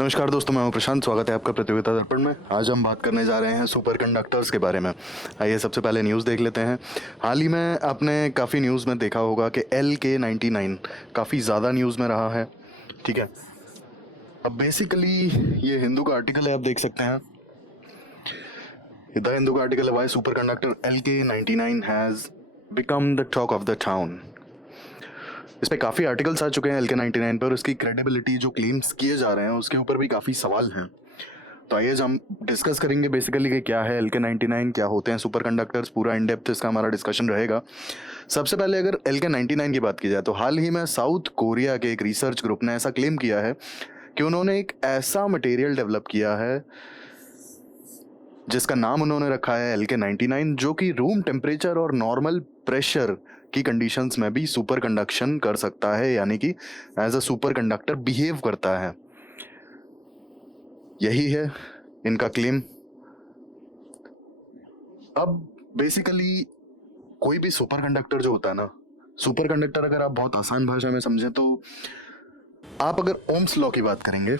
नमस्कार दोस्तों, मैं हूं प्रशांत। स्वागत है आपका प्रतियोगिता दर्पण में। आज हम बात करने जा रहे हैं सुपर कंडक्टर्स के बारे में। आइए सबसे पहले न्यूज़ देख लेते हैं। हाल ही में आपने काफ़ी न्यूज़ में देखा होगा कि LK99 काफ़ी ज़्यादा न्यूज़ में रहा है। ठीक है, अब बेसिकली ये हिंदू का आर्टिकल है, आप देख सकते हैं। द हिंदू का आर्टिकल है, why superconductor LK99 has become the talk of the town. इस पे काफ़ी आर्टिकल्स आ चुके हैं LK99 पर। उसकी क्रेडिबिलिटी, जो क्लेम्स किए जा रहे हैं, उसके ऊपर भी काफ़ी सवाल हैं। तो आइए हम डिस्कस करेंगे बेसिकली कि क्या है LK99, क्या होते हैं सुपर कंडक्टर्स। पूरा इन डेप्थ इसका हमारा डिस्कशन रहेगा। सबसे पहले अगर LK99 की बात की जाए तो हाल ही में साउथ कोरिया के एक रिसर्च ग्रुप ने ऐसा क्लेम किया है कि उन्होंने एक ऐसा मटेरियल डेवलप किया है जिसका नाम उन्होंने रखा है LK99, जो कि रूम टेम्परेचर और नॉर्मल प्रेशर की कंडीशंस में भी सुपर कंडक्शन कर सकता है, यानी कि as a superconductor behave करता है। यही है इनका क्लेम। अब बेसिकली कोई भी सुपर कंडक्टर जो होता है ना, सुपर कंडक्टर अगर आप बहुत आसान भाषा में समझें तो आप अगर ओम्स लॉ की बात करेंगे,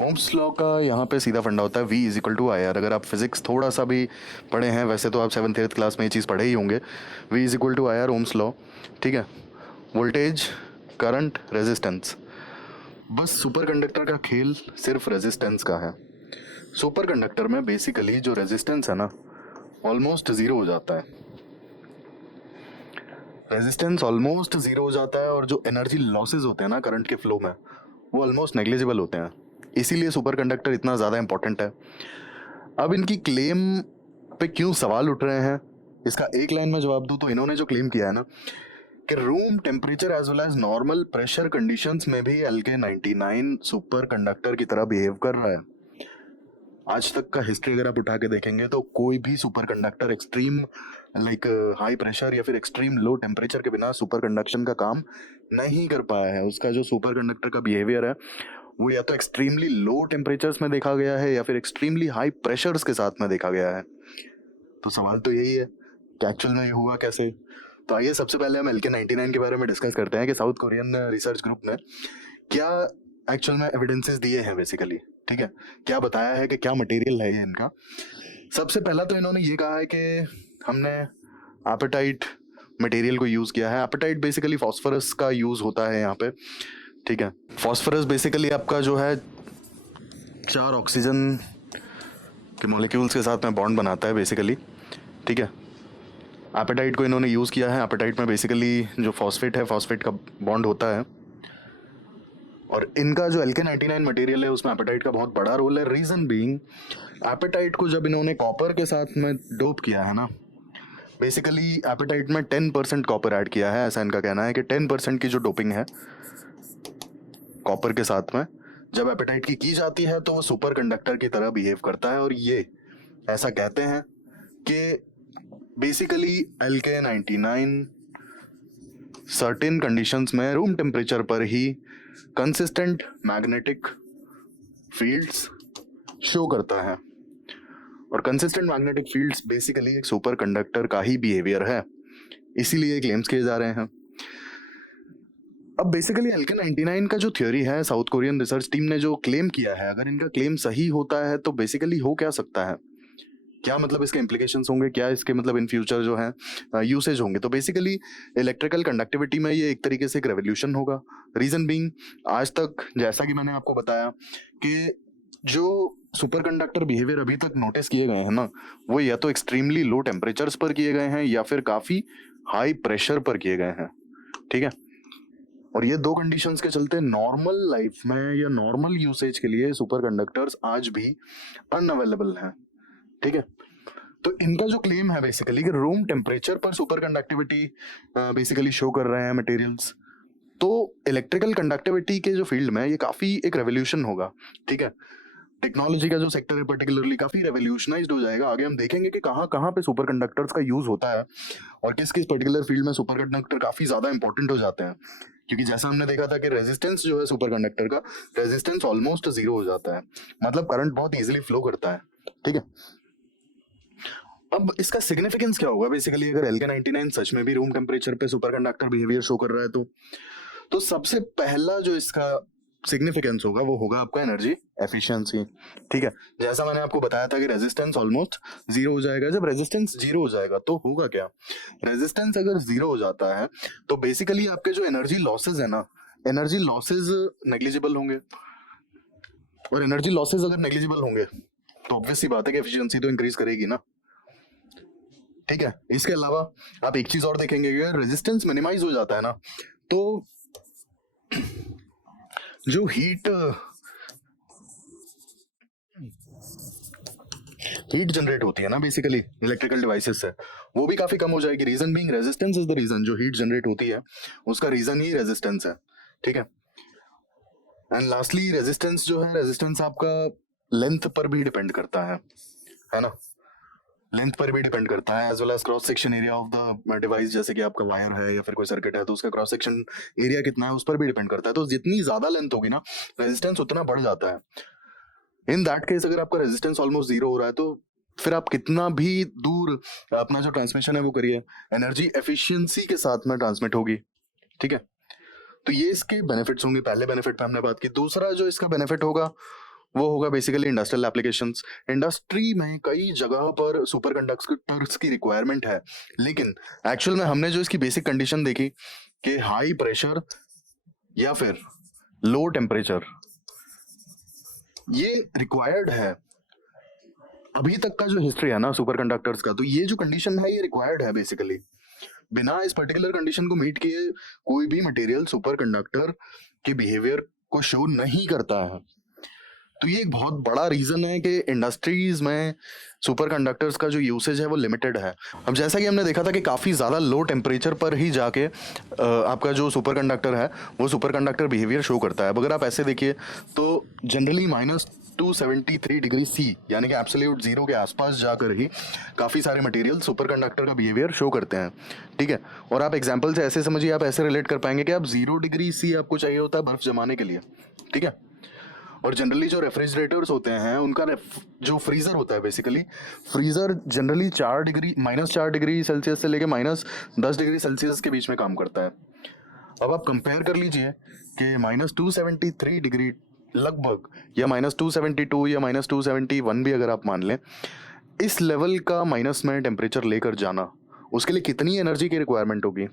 ओम्स लॉ का यहाँ पे सीधा फंडा होता है V=IR। अगर आप फिजिक्स थोड़ा सा भी पढ़े हैं, वैसे तो आप 7th 8th क्लास में ये चीज़ पढ़े ही होंगे। V=IR, Ohm's law. ठीक है, वोल्टेज, करंट, रेजिस्टेंस। बस सुपर कंडक्टर का खेल सिर्फ रेजिस्टेंस का है। सुपर कंडक्टर में बेसिकली जो रेजिस्टेंस है ना, ऑलमोस्ट ज़ीरो हो जाता है। रेजिस्टेंस ऑलमोस्ट ज़ीरो हो जाता है और जो एनर्जी लॉसेस होते हैं ना करंट के फ्लो में, वो ऑलमोस्ट नेग्लिजिबल होते हैं। इसीलिए सुपर कंडक्टर इतना ज़्यादा इंपॉर्टेंट है। अब इनकी क्लेम पे क्यों सवाल उठ रहे हैं, इसका एक लाइन में जवाब दूं तो इन्होंने जो क्लेम किया है ना कि room temperature as well as normal pressure conditions में भी LK99 सुपर कंडक्टर की तरह बिहेव कर रहा है। आज तक का हिस्ट्री अगर आप उठा के देखेंगे तो कोई भी super conductor extreme like high pressure या फिर एक्सट्रीम लो टेम्परेचर के बिना सुपर कंडक्शन का काम नहीं कर पाया है। उसका जो सुपर कंडक्टर का बिहेवियर है वो या तो एक्सट्रीमली लो टेम्परेचर्स में देखा गया है या फिर एक्सट्रीमली हाई प्रेशर्स के साथ में देखा गया है। तो सवाल तो यही है कि एक्चुअल में ये हुआ कैसे। तो आइए सबसे पहले हम LK99 के बारे में डिस्कस करते हैं कि साउथ कोरियन रिसर्च ग्रुप ने क्या एक्चुअल में एविडेंसेस दिए हैं बेसिकली। ठीक है, क्या बताया है कि क्या मटेरियल है ये इनका। सबसे पहला तो इन्होंने ये कहा है कि हमने एपेटाइट मटेरियल को यूज़ किया है। एपेटाइट बेसिकली फॉस्फोरस का यूज़ होता है यहाँ पे। ठीक है, फॉस्फोरस बेसिकली आपका जो है 4 ऑक्सीजन के मॉलिक्यूल्स के साथ में बॉन्ड बनाता है बेसिकली। ठीक है, एपेटाइट को इन्होंने यूज़ किया है। एपेटाइट में बेसिकली जो फॉस्फेट है, फॉस्फेट का बॉन्ड होता है और इनका जो LK99 मटेरियल है उसमें एपेटाइट का बहुत बड़ा रोल है। रीज़न बीइंग, एपेटाइट को जब इन्होंने कॉपर के साथ में डोप किया है ना, बेसिकली एपेटाइट में 10% कॉपर ऐड किया है। ऐसा इनका कहना है कि 10% की जो डोपिंग है कॉपर के साथ में जब एपेटाइट की जाती है तो वो सुपर कंडक्टर की तरह बिहेव करता है। और ये ऐसा कहते हैं कि बेसिकली LK99 सर्टेन कंडीशंस में रूम टेम्परेचर पर ही कंसिस्टेंट मैग्नेटिक फील्ड्स शो करता है और कंसिस्टेंट मैग्नेटिक फील्ड्स बेसिकली एक सुपर कंडक्टर का ही बिहेवियर है, इसीलिए क्लेम्स किए जा रहे हैं। अब बेसिकली LK99 का जो थ्योरी है, साउथ कोरियन रिसर्च टीम ने जो क्लेम किया है, अगर इनका क्लेम सही होता है तो बेसिकली हो क्या सकता है, क्या मतलब इसके इम्प्लीकेशंस होंगे, क्या इसके मतलब इन फ्यूचर जो है यूसेज होंगे। तो बेसिकली इलेक्ट्रिकल कंडक्टिविटी में ये एक तरीके से एक रेवोल्यूशन होगा। रीजन बीइंग, आज तक जैसा कि मैंने आपको बताया कि जो सुपर कंडक्टर बिहेवियर अभी तक नोटिस किए गए हैं ना, वो या तो एक्सट्रीमली लो टेम्परेचर्स पर किए गए हैं या फिर काफी हाई प्रेशर पर किए गए हैं। ठीक है, और ये दो कंडीशंस के चलते नॉर्मल लाइफ में या नॉर्मल यूसेज के लिए सुपर कंडक्टर्स आज भी अनअवेलेबल हैं। ठीक है, तो इनका जो क्लेम है बेसिकली कि रूम टेम्परेचर पर सुपर कंडक्टिविटी बेसिकली शो कर रहे हैं मटेरियल्स, तो इलेक्ट्रिकल कंडक्टिविटी के जो फील्ड में ये काफी एक रेवोल्यूशन होगा। ठीक है, टेक्नोलॉजी का जो सेक्टर है पर्टिकुलरली काफी रेवोल्यूशनाइज्ड हो जाएगा। आगे हम देखेंगे कि कहाँ कहाँ पे सुपर कंडक्टर्स का यूज होता है और किस किस पर्टिकुलर फील्ड में सुपर कंडक्टर काफी ज्यादा इंपॉर्टेंट हो जाते हैं। क्योंकि जैसा हमने देखा था कि रेजिस्टेंस जो है सुपर कंडक्टर का, रेजिस्टेंस ऑलमोस्ट जीरो हो जाता है, मतलब करंट बहुत इजीली फ्लो करता है। ठीक है, अब इसका सिग्निफिकेंस क्या होगा बेसिकली अगर LK99 सच में भी रूम टेम्परेचर पे सुपर कंडक्टर बिहेवियर शो कर रहा है तो सबसे पहला जो इसका सिग्निफिकेंस होगा वो होगा आपका एनर्जी एफिशिएंसी। ठीक है, जैसा मैंने आपको बताया था कि रेजिस्टेंस ऑलमोस्ट जीरो हो जाएगा। जब रेजिस्टेंस जीरो हो जाएगा तो होगा क्या, रेजिस्टेंस अगर जीरो हो जाता है तो बेसिकली आपके जो एनर्जी लॉसेज है ना, एनर्जी लॉसेज नेग्लिजिबल होंगे, और एनर्जी लॉसेज अगर नेग्लिजिबल होंगे तो ऑब्वियस सी बात है कि एफिशिएंसी तो इंक्रीज करेगी ना। ठीक है, इसके अलावा आप एक चीज और देखेंगे कि रेजिस्टेंस मिनिमाइज हो जाता है ना, तो जो हीट जनरेट होती है ना बेसिकली इलेक्ट्रिकल डिवाइसेस से, वो भी काफी कम हो जाएगी। Reason being resistance is the reason, जो हीट जनरेट होती है उसका रीजन ही रेजिस्टेंस है। ठीक है, एंड लास्टली रेजिस्टेंस जो है, रेजिस्टेंस आपका लेंथ पर भी डिपेंड करता है ना, लेंथ पर भी डिपेंड करता है, as well as cross section area of the device. जैसे कि आपका वायर है या फिर कोई सर्किट है तो उसका क्रॉस सेक्शन एरिया कितना है उस पर भी डिपेंड करता है। तो जितनी ज्यादा लेंथ होगी ना, रेजिस्टेंस उतना बढ़ जाता है। इन दैट केस अगर आपका रेजिस्टेंस ऑलमोस्ट जीरो हो रहा है तो फिर आप कितना भी दूर अपना जो ट्रांसमिशन है वो करिए, एनर्जी एफिशिएंसी के साथ में ट्रांसमिट होगी। ठीक है, तो ये इसके बेनिफिट्स होंगे। पहले बेनिफिट पे हमने बात की। दूसरा जो इसका बेनिफिट होगा वो होगा बेसिकली इंडस्ट्रियल एप्लीकेशंस। इंडस्ट्री में कई जगह पर सुपर कंडक्टर्स की रिक्वायरमेंट है, लेकिन एक्चुअल में हमने जो इसकी बेसिक कंडीशन देखी कि हाई प्रेशर या फिर लो टेम्परेचर ये रिक्वायर्ड है। अभी तक का जो हिस्ट्री है ना सुपर कंडक्टर्स का, तो ये जो कंडीशन है ये रिक्वायर्ड है बेसिकली। बिना इस पर्टिकुलर कंडीशन को मीट किए कोई भी मटेरियल सुपर कंडक्टर के बिहेवियर को शो नहीं करता है। तो ये एक बहुत बड़ा रीजन है कि इंडस्ट्रीज में सुपर कंडक्टर्स का जो यूसेज है वो लिमिटेड है। अब जैसा कि हमने देखा था कि काफ़ी ज़्यादा लो टेम्परेचर पर ही जाके आपका जो सुपर कंडक्टर है वो सुपर कंडक्टर बिहेवियर शो करता है। अब अगर आप ऐसे देखिए तो जनरली -273 डिग्री सी यानी कि एब्सोल्यूट जीरो के आसपास जाकर ही काफ़ी सारे मटेरियल सुपर कंडक्टर का बिहेवियर शो करते हैं। ठीक है, और आप एग्जाम्पल से ऐसे समझिए, आप ऐसे रिलेट कर पाएंगे कि आप 0 डिग्री सी आपको चाहिए होता है बर्फ जमाने के लिए। ठीक है, और जनरली जो रेफ्रिजरेटर्स होते हैं उनका जो फ्रीजर होता है basically, freezer generally -4 degree Celsius से लेके -10 डिग्री सेल्सियस के बीच में काम करता है। अब आप कंपेयर कर लीजिए कि -273 डिग्री लगभग, या -272 या -271 भी अगर आप मान लें, इस लेवल का माइनस में टेम्परेचर लेकर जाना, उसके लिए कितनी एनर्जी की रिक्वायरमेंट होगी,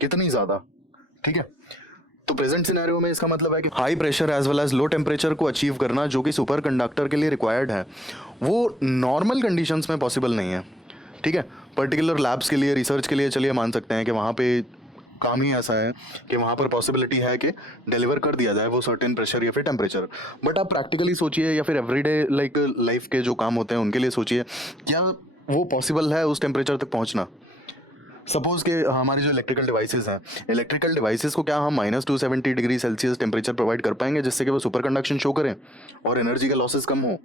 कितनी ज़्यादा। ठीक है, तो प्रेजेंट सिनेरियो में इसका मतलब है कि high pressure as well as low temperature को अचीव करना जो कि सुपर कंडक्टर के लिए रिक्वायर्ड है, वो नॉर्मल कंडीशंस में पॉसिबल नहीं है। ठीक है, पर्टिकुलर लैब्स के लिए, रिसर्च के लिए चलिए मान सकते हैं कि वहाँ पे काम ही ऐसा है कि वहाँ पर पॉसिबिलिटी है कि डिलीवर कर दिया जाए वो सर्टेन प्रेशर या फिर टेम्परेचर। बट आप प्रैक्टिकली सोचिए या फिर एवरीडे लाइफ के जो काम होते हैं उनके लिए सोचिए, क्या वो पॉसिबल है उस टेम्परेचर तक पहुँचना। सपोज के हमारे जो इलेक्ट्रिकल डिवाइसेस हैं, इलेक्ट्रिकल डिवाइसेस को क्या हम -270 डिग्री सेल्सियस टेम्परेचर प्रोवाइड कर पाएंगे जिससे कि वो सुपर कंडक्शन शो करें और एनर्जी का लॉसेस कम हो?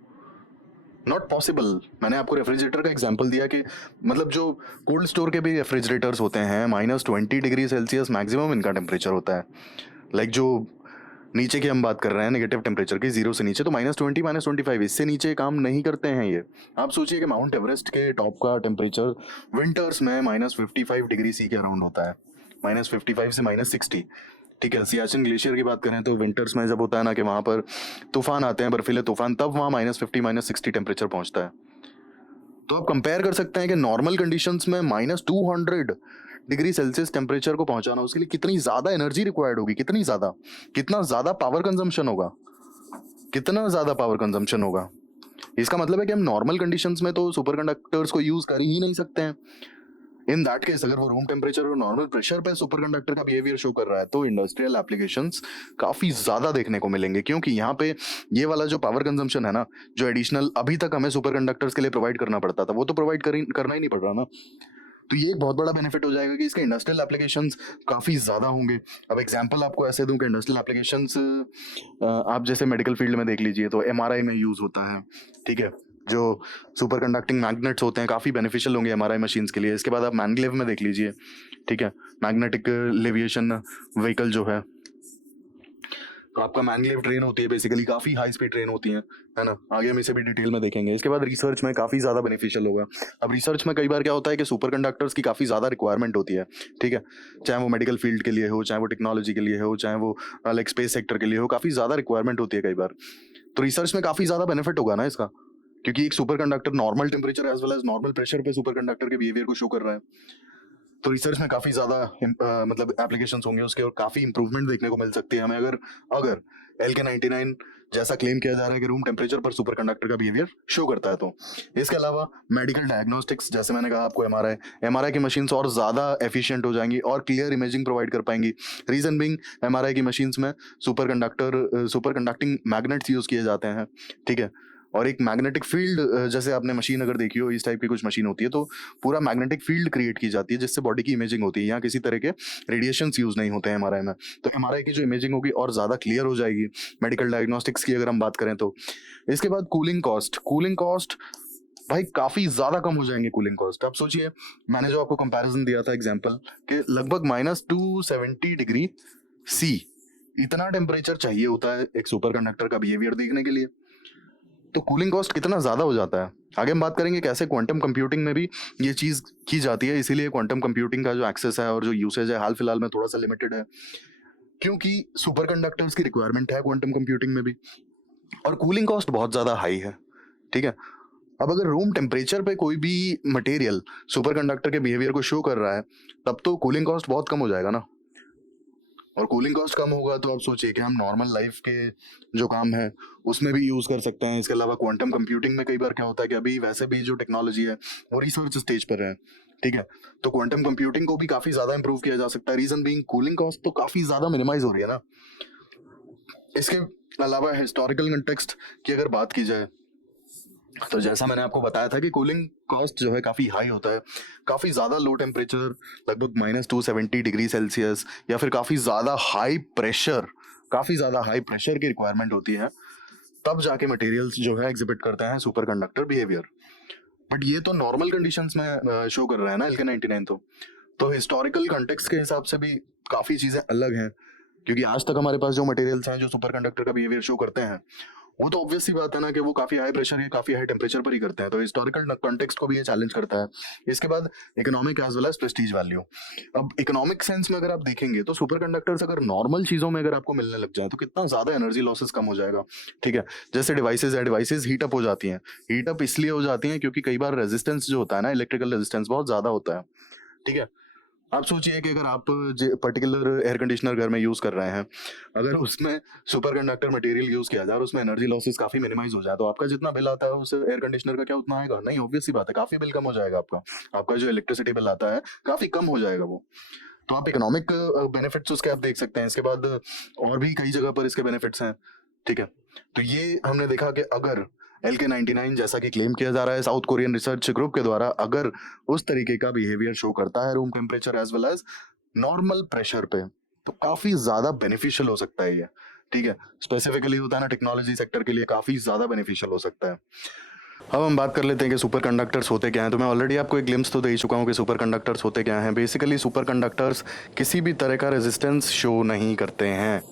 Not possible. मैंने आपको रेफ्रिजरेटर का एग्जांपल दिया कि मतलब जो कोल्ड स्टोर के भी रेफ्रिजरेटर्स होते हैं -20 डिग्री सेल्सियस मैक्सिमम इनका टेम्परेचर होता है। लाइक जो नीचे की हम बात कर रहे हैं नेगेटिव टेम्परेचर की, 0 से नीचे, तो -20 -25 इससे नीचे काम नहीं करते हैं ये। आप सोचिए कि माउंट एवरेस्ट के टॉप का टेम्परेचर विंटर्स में -55 डिग्री सी के अराउंड होता है, -55 से -60। ठीक है, सियाचिन ग्लेशियर की बात करें तो विंटर्स में जब होता है ना कि वहाँ पर तूफान आते हैं, बर्फीले तूफान, तब वहाँ -50 -60 टेम्परेचर पहुँचता है। तो आप कंपेयर कर सकते हैं कि नॉर्मल कंडीशंस में -200 डिग्री सेल्सियस टेम्परेचर को पहुंचाना, उसके लिए कितनी ज्यादा एनर्जी रिक्वायर्ड होगी, कितना ज्यादा पावर कंजम्पशन होगा, कितना ज्यादा पावर कंजम्पशन होगा। इसका मतलब है कि हम नॉर्मल कंडीशंस में तो सुपर कंडक्टर्स को यूज कर ही नहीं सकते हैं। इन दैट केस अगर वो रूम टेम्परेचर और नॉर्मल प्रेशर पे सुपर कंडक्टर का बिहेवियर शो कर रहा है तो इंडस्ट्रियल एप्लीकेशंस काफी ज्यादा देखने को मिलेंगे, क्योंकि यहाँ पे ये वाला जो पावर कंजम्पशन है ना, जो एडिशनल अभी तक हमें सुपर कंडक्टर्स के लिए प्रोवाइड करना पड़ता था, वो तो प्रोवाइड करना ही नहीं पड़ रहा ना। तो ये एक बहुत बड़ा बेनिफिट हो जाएगा कि इसके इंडस्ट्रियल एप्लीकेशंस काफ़ी ज़्यादा होंगे। अब एग्जांपल आपको ऐसे दूं कि इंडस्ट्रियल एप्लीकेशंस आप जैसे मेडिकल फील्ड में देख लीजिए तो एमआरआई में यूज़ होता है। ठीक है, जो सुपर कंडक्टिंग मैग्नेट्स होते हैं काफ़ी बेनिफिशियल होंगे एमआरआई मशीन्स के लिए। इसके बाद आप मैग्लेव में देख लीजिए। ठीक है, मैग्नेटिक लेविएशन व्हीकल जो है, आपका मैग्लेव ट्रेन होती है, बेसिकली काफ़ी हाई स्पीड ट्रेन होती है ना? आगे हम इसे भी डिटेल में देखेंगे। इसके बाद रिसर्च में काफ़ी ज़्यादा बेनिफिशियल होगा। अब रिसर्च में कई बार क्या होता है कि सुपर कंडक्टर्स की काफ़ी ज़्यादा रिक्वायरमेंट होती है, ठीक है? चाहे वो मेडिकल फील्ड के लिए हो, चाहे वो टेक्नोलॉजी के लिए हो, चाहे वो लाइक स्पेस सेक्टर के लिए हो, काफ़ी ज़्यादा रिक्वायरमेंट होती है कई बार। तो रिसर्च में काफ़ी ज़्यादा बेनिफिट होगा ना इसका, क्योंकि एक superconductor normal temperature as well as normal pressure पे सुपर कंडक्टर के बिहेवियर को शो कर रहा है। तो रिसर्च में काफ़ी ज़्यादा मतलब एप्लीकेशंस होंगे उसके, और काफ़ी इंप्रूवमेंट देखने को मिल सकती है हमें, अगर अगर LK99 जैसा क्लेम किया जा रहा है कि रूम टेम्परेचर पर सुपर कंडक्टर का बिहेवियर शो करता है तो। इसके अलावा मेडिकल डायग्नोस्टिक्स, जैसे मैंने कहा आपको, एमआरआई की मशीन्स और ज़्यादा एफिशिएंट हो जाएंगी और क्लियर इमेजिंग प्रोवाइड कर पाएंगी। रीजन बिंग, एमआरआई की मशीन्स में सुपर कंडक्टिंग मैग्नेट्स यूज़ किए जाते हैं, ठीक है? और एक मैग्नेटिक फील्ड, जैसे आपने मशीन अगर देखी हो, इस टाइप की कुछ मशीन होती है, तो पूरा मैग्नेटिक फील्ड क्रिएट की जाती है जिससे बॉडी की इमेजिंग होती है। यहाँ किसी तरह के रेडिएशंस यूज नहीं होते हैं एमआरआई में, तो एमआरआई की जो इमेजिंग होगी और ज़्यादा क्लियर हो जाएगी। मेडिकल डायग्नोस्टिक्स की अगर हम बात करें तो। इसके बाद कूलिंग कॉस्ट भाई काफ़ी ज़्यादा कम हो जाएंगे। कूलिंग कॉस्ट आप सोचिए, मैंने जो आपको कंपैरिजन दिया था एग्जाम्पल कि लगभग -270°C इतना टेम्परेचर चाहिए होता है एक सुपर कंडक्टर का बिहेवियर देखने के लिए। तो कूलिंग कॉस्ट कितना ज़्यादा हो जाता है। आगे हम बात करेंगे कैसे क्वांटम कंप्यूटिंग में भी ये चीज़ की जाती है, इसीलिए क्वांटम कंप्यूटिंग का जो एक्सेस है और जो यूसेज है हाल फिलहाल में थोड़ा सा लिमिटेड है, क्योंकि सुपर कंडक्टर्स की रिक्वायरमेंट है क्वांटम कंप्यूटिंग में भी, और कूलिंग कॉस्ट बहुत ज़्यादा हाई है, ठीक है? अब अगर रूम टेम्परेचर पे कोई भी मटेरियल सुपर कंडक्टर के बिहेवियर को शो कर रहा है, तब तो कूलिंग कॉस्ट बहुत कम हो जाएगा ना। और कूलिंग कॉस्ट कम होगा तो आप सोचिए कि हम नॉर्मल लाइफ के जो काम है उसमें भी यूज़ कर सकते हैं। इसके अलावा क्वांटम कंप्यूटिंग में कई बार क्या होता है कि अभी वैसे भी जो टेक्नोलॉजी है वो रिसर्च स्टेज पर है, ठीक है? तो क्वांटम कंप्यूटिंग को भी काफ़ी ज़्यादा इंप्रूव किया जा सकता है। रीज़न बीइंग कूलिंग कॉस्ट तो काफ़ी ज़्यादा मिनिमाइज हो रही है ना। इसके अलावा हिस्टोरिकल कंटेक्स्ट की अगर बात की जाए, तो जैसा मैंने आपको बताया था कि कूलिंग कॉस्ट जो है काफ़ी हाई होता है। काफ़ी ज़्यादा लो टेम्परेचर, लगभग -270°C, या फिर काफ़ी ज़्यादा हाई प्रेशर की रिक्वायरमेंट होती है, तब जाके मटेरियल्स जो है एग्जिबिट करते हैं सुपर कंडक्टर बिहेवियर। बट ये तो नॉर्मल कंडीशंस में शो कर रहा है ना LK99 तो हिस्टोरिकल कंटेक्स्ट के हिसाब से भी काफ़ी चीज़ें अलग हैं, क्योंकि आज तक हमारे पास जो मटेरियल्स हैं जो सुपर कंडक्टर का बिहेवियर शो करते हैं, वो तो ऑब्वियस सी बात है ना कि वो काफ़ी हाई प्रेशर या काफ़ी हाई टेम्परेचर पर ही करते हैं। तो हिस्टोरिकल कॉन्टेक्स्ट को भी ये चैलेंज करता है। इसके बाद economic as well as prestige value. अब इकोनॉमिक सेंस में अगर आप देखेंगे तो सुपर कंडक्टर्स अगर नॉर्मल चीज़ों में अगर आपको मिलने लग जाए तो कितना ज़्यादा एनर्जी लॉसेस कम हो जाएगा, ठीक है? जैसे डिवाइसेज हीट अप हो जाती हैं। हीट अप इसलिए हो जाती हैं क्योंकि कई बार रेजिस्टेंस जो होता है ना, इलेक्ट्रिकल रेजिस्टेंस बहुत ज़्यादा होता है, ठीक है? आप सोचिए कि अगर आप पर्टिकुलर एयर कंडीशनर घर में यूज़ कर रहे हैं, अगर उसमें सुपर कंडक्टर मटेरियल यूज़ किया जाए और उसमें एनर्जी लॉसेस काफ़ी मिनिमाइज हो जाए, तो आपका जितना बिल आता है उस एयर कंडीशनर का क्या उतना आएगा? नहीं, ऑब्वियस सी बात है, काफ़ी बिल कम हो जाएगा आपका। आपका जो इलेक्ट्रिसिटी बिल आता है काफ़ी कम हो जाएगा वो। तो आप इकोनॉमिक बेनिफिट्स उसके आप देख सकते हैं। इसके बाद और भी कई जगह पर इसके बेनिफिट्स हैं, ठीक है? तो ये हमने देखा कि अगर LK99 जैसा कि क्लेम किया जा रहा है साउथ कोरियन रिसर्च ग्रुप के द्वारा, अगर उस तरीके का बिहेवियर शो करता है room temperature as well as normal pressure पे, तो काफ़ी ज़्यादा बेनिफिशियल हो सकता है ये, ठीक है? स्पेसिफिकली होता है ना टेक्नोलॉजी सेक्टर के लिए काफ़ी ज़्यादा बेनिफिशियल हो सकता है। अब हम बात कर लेते हैं कि सुपर कंडक्टर्स होते क्या हैं। तो मैं ऑलरेडी आपको एक ग्लिम्स तो दे ही चुका हूँ कि सुपर कंडक्टर्स होते क्या हैं। बेसिकली सुपर कंडक्टर्स किसी भी तरह का रेजिस्टेंस शो नहीं करते हैं।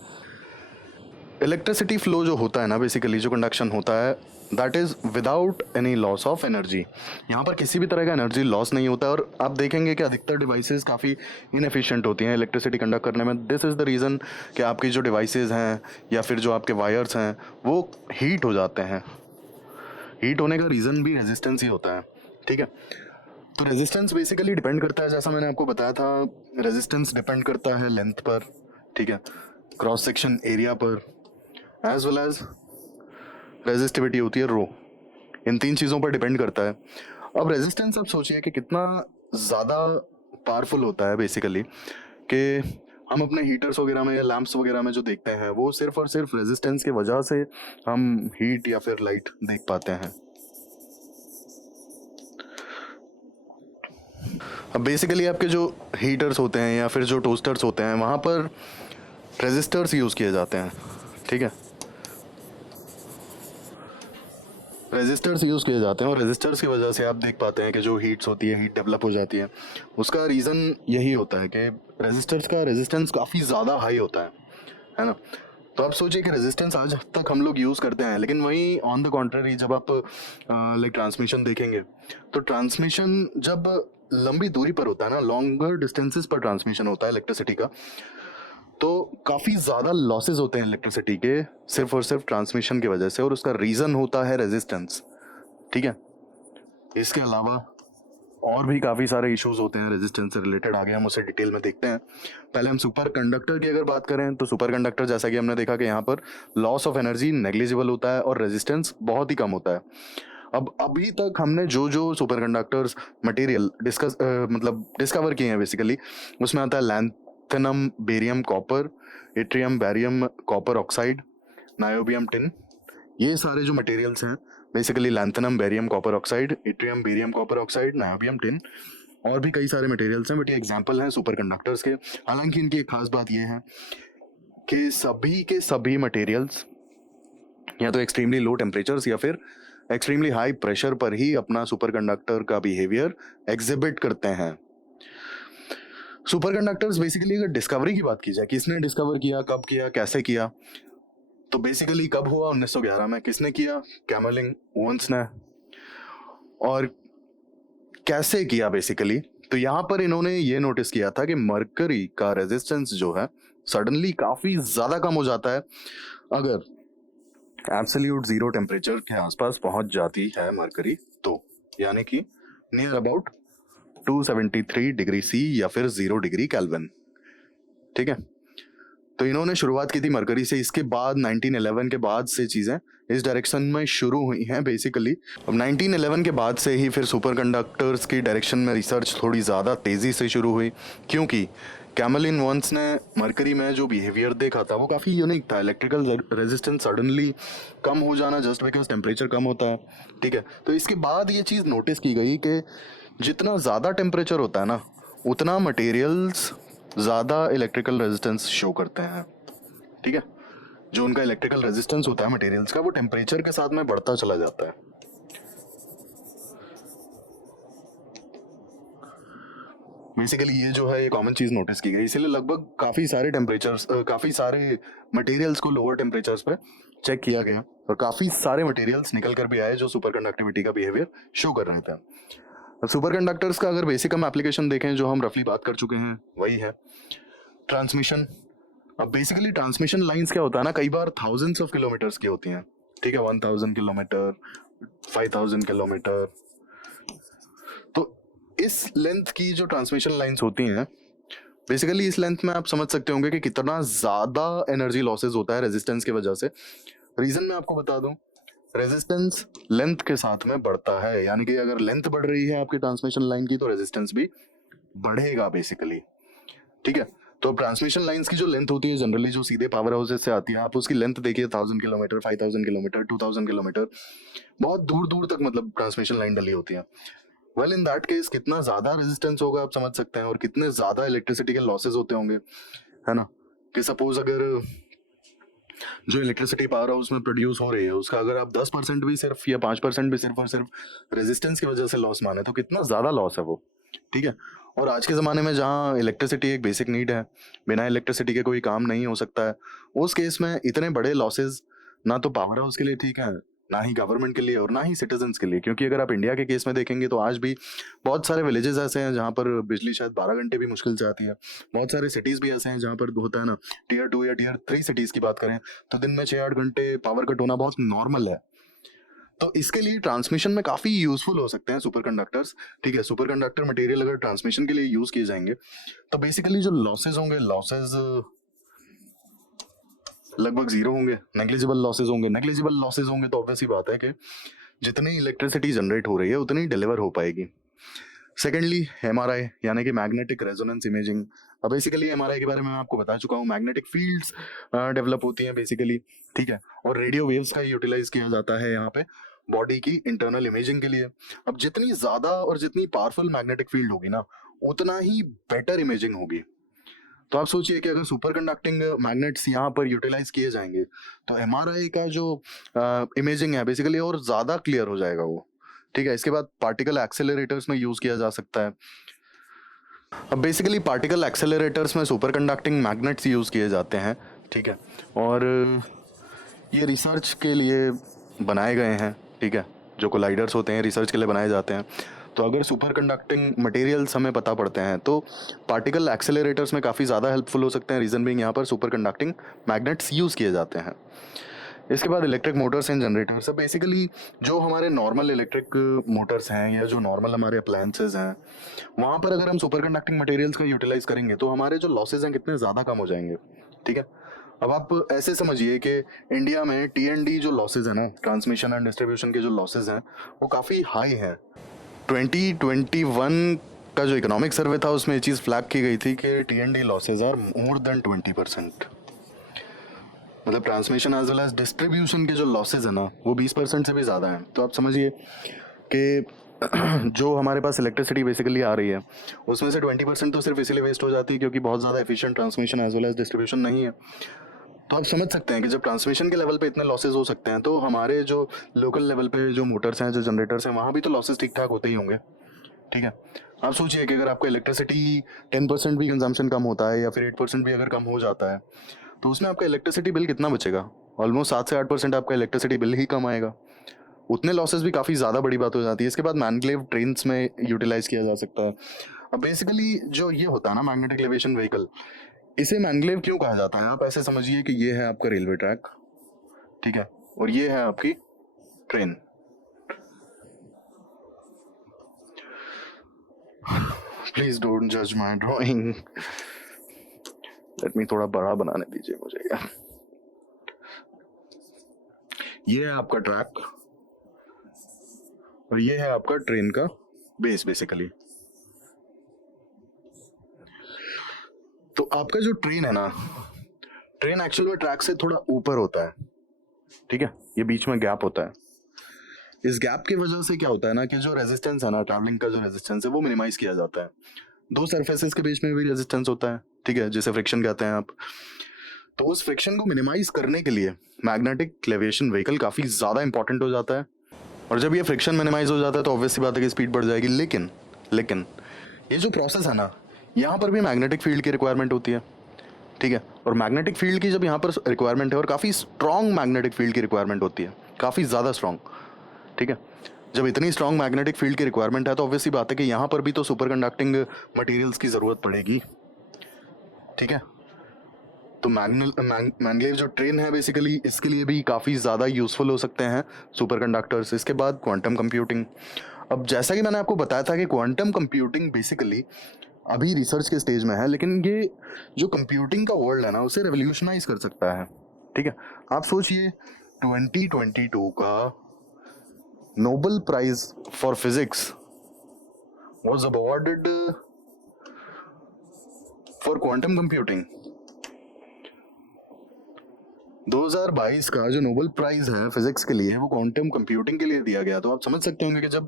इलेक्ट्रिसिटी फ्लो जो होता है ना, बेसिकली जो कंडक्शन होता है, that is without any loss of energy. यहाँ पर किसी भी तरह का एनर्जी लॉस नहीं होता है, और आप देखेंगे कि अधिकतर डिवाइसेस काफ़ी इनएफिशिएंट होती हैं इलेक्ट्रिसिटी कंडक्ट करने में। दिस इज़ द रीज़न कि आपकी जो डिवाइसेस हैं या फिर जो आपके वायर्स हैं वो हीट हो जाते हैं। हीट होने का रीज़न भी रेजिस्टेंस ही होता है, ठीक है? तो रेजिस्टेंस बेसिकली डिपेंड करता है, जैसा मैंने आपको बताया था, रेजिस्टेंस डिपेंड करता है लेंथ पर, ठीक है, क्रॉस सेक्शन एरिया पर, एज वेल एज रेजिस्टिविटी होती है रो। इन तीन चीज़ों पर डिपेंड करता है। अब रेजिस्टेंस आप सोचिए कि कितना ज़्यादा पावरफुल होता है बेसिकली, कि हम अपने हीटर्स वगैरह में या लैंप्स वगैरह में जो देखते हैं वो सिर्फ और सिर्फ रेजिस्टेंस की वजह से हम हीट या फिर लाइट देख पाते हैं। अब बेसिकली आपके जो हीटर्स होते हैं या फिर जो टोस्टर्स होते हैं वहाँ पर रेजिस्टर्स यूज़ किए जाते हैं, ठीक है? रेजिस्टर्स यूज़ किए जाते हैं, और रेजिस्टर्स की वजह से आप देख पाते हैं कि जो हीट्स होती है, हीट डेवलप हो जाती है। उसका रीज़न यही होता है कि रेजिस्टर्स का रेजिस्टेंस काफ़ी ज़्यादा हाई होता है ना? तो आप सोचिए कि रेजिस्टेंस आज तक हम लोग यूज़ करते हैं, लेकिन वहीं ऑन द कॉन्ट्ररी जब आप लाइक ट्रांसमिशन देखेंगे, तो ट्रांसमिशन जब लंबी दूरी पर होता है ना, लॉन्गर डिस्टेंसेस पर ट्रांसमिशन होता है इलेक्ट्रिसिटी का, तो काफ़ी ज़्यादा लॉसेज होते हैं इलेक्ट्रिसिटी के सिर्फ और सिर्फ ट्रांसमिशन की वजह से, और उसका रीज़न होता है रेजिस्टेंस। ठीक है, इसके अलावा और भी काफ़ी सारे इश्यूज होते हैं रेजिस्टेंस से रिलेटेड, आगे हम उसे डिटेल में देखते हैं। पहले हम सुपर कंडक्टर की अगर बात करें, तो सुपर कंडक्टर जैसा कि हमने देखा कि यहाँ पर लॉस ऑफ एनर्जी नेग्लिजिबल होता है और रेजिस्टेंस बहुत ही कम होता है। अब अभी तक हमने जो जो सुपर कंडक्टर्स मटेरियल डिस्कवर किए हैं बेसिकली, उसमें आता है lanthanum barium copper, yttrium barium copper oxide, niobium tin. ये सारे जो मटेरियल्स हैं basically lanthanum barium copper oxide, yttrium barium copper oxide, niobium tin, और भी कई सारे मटेरियल्स हैं, बट ये एग्जांपल हैं सुपर कंडक्टर्स के। हालांकि इनकी एक खास बात ये है कि सभी के सभी मटेरियल्स या तो एक्सट्रीमली लो टेम्परेचर्स या फिर एक्सट्रीमली हाई प्रेशर पर ही अपना सुपर कंडक्टर का बिहेवियर एग्जिबिट करते हैं। सुपर कंडक्टर्स बेसिकली अगर डिस्कवरी की बात की जाए, किसने डिस्कवर किया, कब किया, कैसे किया, तो बेसिकली कब हुआ, 1911 में। किसने किया? कैमलिन वोन्स ने। और कैसे किया बेसिकली, तो यहाँ पर इन्होंने ये नोटिस किया था कि मरकरी का रेजिस्टेंस जो है सडनली काफ़ी ज़्यादा कम हो जाता है अगर एब्सोल्यूट जीरो टेम्परेचर के आसपास पहुंच जाती है मरकरी, तो यानी कि नियर अबाउट 273 डिग्री सी या फिर 0 डिग्री केल्विन। ठीक है, तो इन्होंने शुरुआत की थी मरकरी से। इसके बाद 1911 के बाद से चीज़ें इस डायरेक्शन में शुरू हुई हैं बेसिकली। अब 1911 के बाद से ही फिर सुपर कंडक्टर्स की डायरेक्शन में रिसर्च थोड़ी ज़्यादा तेज़ी से शुरू हुई, क्योंकि कैमलिन वोन्स ने मरकरी में जो बिहेवियर देखा था वो काफ़ी यूनिक था। इलेक्ट्रिकल रेजिस्टेंस सडनली कम हो जाना जस्ट बिकॉज टेम्परेचर कम होता है। ठीक है, तो इसके बाद ये चीज़ नोटिस की गई कि जितना ज़्यादा टेम्परेचर होता है ना, उतना मटेरियल्स ज़्यादा इलेक्ट्रिकल रेजिस्टेंस शो करते हैं। ठीक है, जो उनका इलेक्ट्रिकल रेजिस्टेंस होता है मटेरियल्स का, वो टेम्परेचर के साथ में बढ़ता चला जाता है। बेसिकली ये जो है ये कॉमन चीज़ नोटिस की गई, इसीलिए लगभग काफ़ी सारे टेम्परेचर्स, काफ़ी सारे मटेरियल्स को लोअर टेम्परेचर्स पे चेक किया गया, और काफ़ी सारे मटेरियल्स निकल कर भी आए जो सुपर कंडक्टिविटी का बिहेवियर शो कर रहे थे। सुपर कंडक्टर्स का अगर बेसिक हम एप्लीकेशन देखें, जो हम रफली बात कर चुके हैं, वही है ट्रांसमिशन। अब बेसिकली ट्रांसमिशन लाइंस क्या होता है ना, कई बार थाउजेंड्स ऑफ किलोमीटर्स की होती हैं। ठीक है, 1000 किलोमीटर, 5000 किलोमीटर। तो इस लेंथ की जो ट्रांसमिशन लाइंस होती हैं, बेसिकली इस लेंथ में आप समझ सकते होंगे कि कितना ज़्यादा एनर्जी लॉसेज होता है रेजिस्टेंस की वजह से। रीज़न मैं आपको बता दूं, रेजिस्टेंस लेंथ के साथ में बढ़ता है, यानी कि अगर लेंथ बढ़ रही है आपकी ट्रांसमिशन लाइन की, तो रेजिस्टेंस भी बढ़ेगा बेसिकली। ठीक है, तो ट्रांसमिशन लाइंस की जो लेंथ होती है जनरली, जो सीधे पावर हाउसेस से आती है, आप उसकी लेंथ देखिए 1000 किलोमीटर, 5000 किलोमीटर, 2000 किलोमीटर, बहुत दूर दूर तक मतलब ट्रांसमिशन लाइन डली होती है। वेल इन दैट केस कितना ज़्यादा रेजिस्टेंस होगा आप समझ सकते हैं, और कितने ज़्यादा इलेक्ट्रिसिटी के लॉसेज होते होंगे, है ना। कि सपोज अगर जो इलेक्ट्रिसिटी पावर हाउस में प्रोड्यूस हो रही है उसका अगर आप 10% भी सिर्फ या 5% भी सिर्फ और सिर्फ रेजिस्टेंस की वजह से लॉस माने, तो कितना ज़्यादा लॉस है वो। ठीक है, और आज के ज़माने में जहाँ इलेक्ट्रिसिटी एक बेसिक नीड है, बिना इलेक्ट्रिसिटी के कोई काम नहीं हो सकता है, उस केस में इतने बड़े लॉसेज ना तो पावर हाउस के लिए ठीक है, ना ही गवर्नमेंट के लिए, और ना ही सिटीजन्स के लिए। क्योंकि अगर आप इंडिया के केस में देखेंगे तो आज भी बहुत सारे विलेजेस ऐसे हैं जहाँ पर बिजली शायद 12 घंटे भी मुश्किल से आती है। बहुत सारे सिटीज़ भी ऐसे हैं जहाँ पर होता है ना, टीयर 2 या टीयर 3 सिटीज़ की बात करें तो दिन में 6-8 घंटे पावर कट होना बहुत नॉर्मल है। तो इसके लिए ट्रांसमिशन में काफ़ी यूजफुल हो सकते हैं सुपर कंडक्टर्स। ठीक है, सुपर कंडक्टर मटेरियल अगर ट्रांसमिशन के लिए यूज़ किए जाएंगे तो बेसिकली जो लॉसेज होंगे, लॉसेज लगभग जीरो होंगे, नेग्लिजिबल लॉसेज होंगे। नेग्लिजिबल लॉसेज होंगे तो ऑब्वियस ही बात है कि जितनी इलेक्ट्रिसिटी जनरेट हो रही है उतनी डिलीवर हो पाएगी। सेकेंडली एमआरआई, यानी कि मैग्नेटिक रेजोनेंस इमेजिंग। अब बेसिकली एमआरआई के बारे में मैं आपको बता चुका हूँ, मैग्नेटिक फील्ड्स डेवलप होती हैं बेसिकली। ठीक है, और रेडियो वेव्स का यूटिलाइज किया जाता है यहाँ पे बॉडी की इंटरनल इमेजिंग के लिए। अब जितनी ज़्यादा और जितनी पावरफुल मैग्नेटिक फील्ड होगी ना, उतना ही बेटर इमेजिंग होगी। तो आप सोचिए कि अगर सुपर कंडक्टिंग मैग्नेट्स यहाँ पर यूटिलाइज किए जाएंगे तो एमआरआई का जो इमेजिंग है बेसिकली और ज़्यादा क्लियर हो जाएगा वो। ठीक है, इसके बाद पार्टिकल एक्सेलरेटर्स में यूज़ किया जा सकता है। अब बेसिकली पार्टिकल एक्सेलरेटर्स में सुपर कंडक्टिंग मैग्नेट्स यूज़ किए जाते हैं। ठीक है। और ये रिसर्च के लिए बनाए गए हैं, ठीक है, जो कोलाइडर्स होते हैं रिसर्च के लिए बनाए जाते हैं। तो अगर सुपर कंडक्टिंग मटेरियल्स हमें पता पड़ते हैं तो पार्टिकल एक्सेलरेटर्स में काफ़ी ज़्यादा हेल्पफुल हो सकते हैं। रीज़न बीइंग यहाँ पर सुपर कंडक्टिंग मैग्नेट्स यूज़ किए जाते हैं। इसके बाद इलेक्ट्रिक मोटर्स एंड जनरेटर्स। अब बेसिकली जो हमारे नॉर्मल इलेक्ट्रिक मोटर्स हैं या जो नॉर्मल हमारे अप्लायंसेज हैं, वहाँ पर अगर हम सुपर कंडक्टिंग मटेरियल्स का यूटिलाइज करेंगे तो हमारे जो लॉसेज हैं कितने ज़्यादा कम हो जाएंगे, ठीक है। अब आप ऐसे समझिए कि इंडिया में टी जो लॉसेज है ना, ट्रांसमिशन एंड डिस्ट्रीब्यूशन के जो लॉसेज हैं वो काफ़ी हाई हैं। 2021 का जो इकोनॉमिक सर्वे था उसमें ये चीज़ फ्लैग की गई थी कि T losses are more than 20%। मतलब transmission as well as distribution के जो लॉसेज है ना वो 20% से भी ज़्यादा हैं। तो आप समझिए कि जो हमारे पास इलेक्ट्रिसिटी बेसिकली आ रही है उसमें से 20% तो सिर्फ इसीलिए वेस्ट हो जाती है क्योंकि बहुत ज़्यादा efficient transmission as well as distribution नहीं है। तो आप समझ सकते हैं कि जब ट्रांसमिशन के लेवल पे इतने लॉसेज हो सकते हैं तो हमारे जो लोकल लेवल पे जो मोटर्स हैं, जो जनरेटर्स हैं, वहाँ भी तो लॉसेज ठीक ठाक होते ही होंगे, ठीक है। आप सोचिए कि अगर आपका इलेक्ट्रिसिटी 10% भी कंजम्पशन कम होता है या फिर 8% भी अगर कम हो जाता है तो उसमें आपका इलेक्ट्रिसिटी बिल कितना बचेगा? ऑलमोस्ट 7 से 8% आपका इलेक्ट्रिसिटी बिल ही कम आएगा। उतने लॉसेस भी काफ़ी ज़्यादा बड़ी बात हो जाती है। इसके बाद मैनग्लेव ट्रेन्स में यूटिलाइज किया जा सकता है। अब बेसिकली जो ये होता है ना मैग्नेटिक लेविएशन व्हीकल, इसे मैनग्लेव क्यों कहा जाता है? आप ऐसे समझिए कि ये है आपका रेलवे ट्रैक, ठीक है, और ये है आपकी ट्रेन। प्लीज डोंट जज माय ड्राइंग, लेट मी थोड़ा बड़ा बनाने दीजिए मुझे यार। ये है आपका ट्रैक और ये है आपका ट्रेन का बेस बेसिकली। तो आपका जो ट्रेन है ना, ट्रेन एक्चुअल में ट्रैक से थोड़ा ऊपर होता है, ठीक है, ये बीच में गैप होता है। इस गैप की वजह से क्या होता है ना कि जो रेजिस्टेंस है ना, ट्रैवलिंग का जो रेजिस्टेंस है वो मिनिमाइज किया जाता है। दो सरफेसेस के बीच में भी रेजिस्टेंस होता है, ठीक है, जिसे फ्रिक्शन कहते हैं आप। तो उस फ्रिक्शन को मिनिमाइज करने के लिए मैग्नेटिक लेविएशन व्हीकल काफ़ी ज़्यादा इंपॉर्टेंट हो जाता है। और जब ये फ्रिक्शन मिनिमाइज हो जाता है तो ऑब्वियस सी बात है कि स्पीड बढ़ जाएगी। लेकिन लेकिन ये जो प्रोसेस है ना, यहाँ पर भी मैग्नेटिक फील्ड की रिक्वायरमेंट होती है, ठीक है। और मैग्नेटिक फील्ड की जब यहाँ पर रिक्वायरमेंट है और काफ़ी स्ट्रॉन्ग मैग्नेटिक फील्ड की रिक्वायरमेंट होती है, काफ़ी ज़्यादा स्ट्रॉन्ग, ठीक है। जब इतनी स्ट्रॉन्ग मैग्नेटिक फील्ड की रिक्वायरमेंट है तो ऑब्वियस सी बात है कि यहाँ पर भी तो सुपर कंडक्टिंग मटीरियल्स की ज़रूरत पड़ेगी, ठीक है। तो मैग्नेव जो ट्रेन है बेसिकली इसके लिए भी काफ़ी ज़्यादा यूज़फुल हो सकते हैं सुपर कंडक्टर्स। इसके बाद क्वांटम कंप्यूटिंग। अब जैसा कि मैंने आपको बताया था कि क्वांटम कंप्यूटिंग बेसिकली अभी रिसर्च के स्टेज में है, लेकिन ये जो कंप्यूटिंग का वर्ल्ड है ना उसे रेवोल्यूशनाइज कर सकता है, ठीक है। आप सोचिए 2022 का Nobel prize for physics was awarded for quantum computing. 2022 का जो नोबेल प्राइज है फिजिक्स के लिए वो क्वांटम कंप्यूटिंग के लिए दिया गया। तो आप समझ सकते होंगे कि जब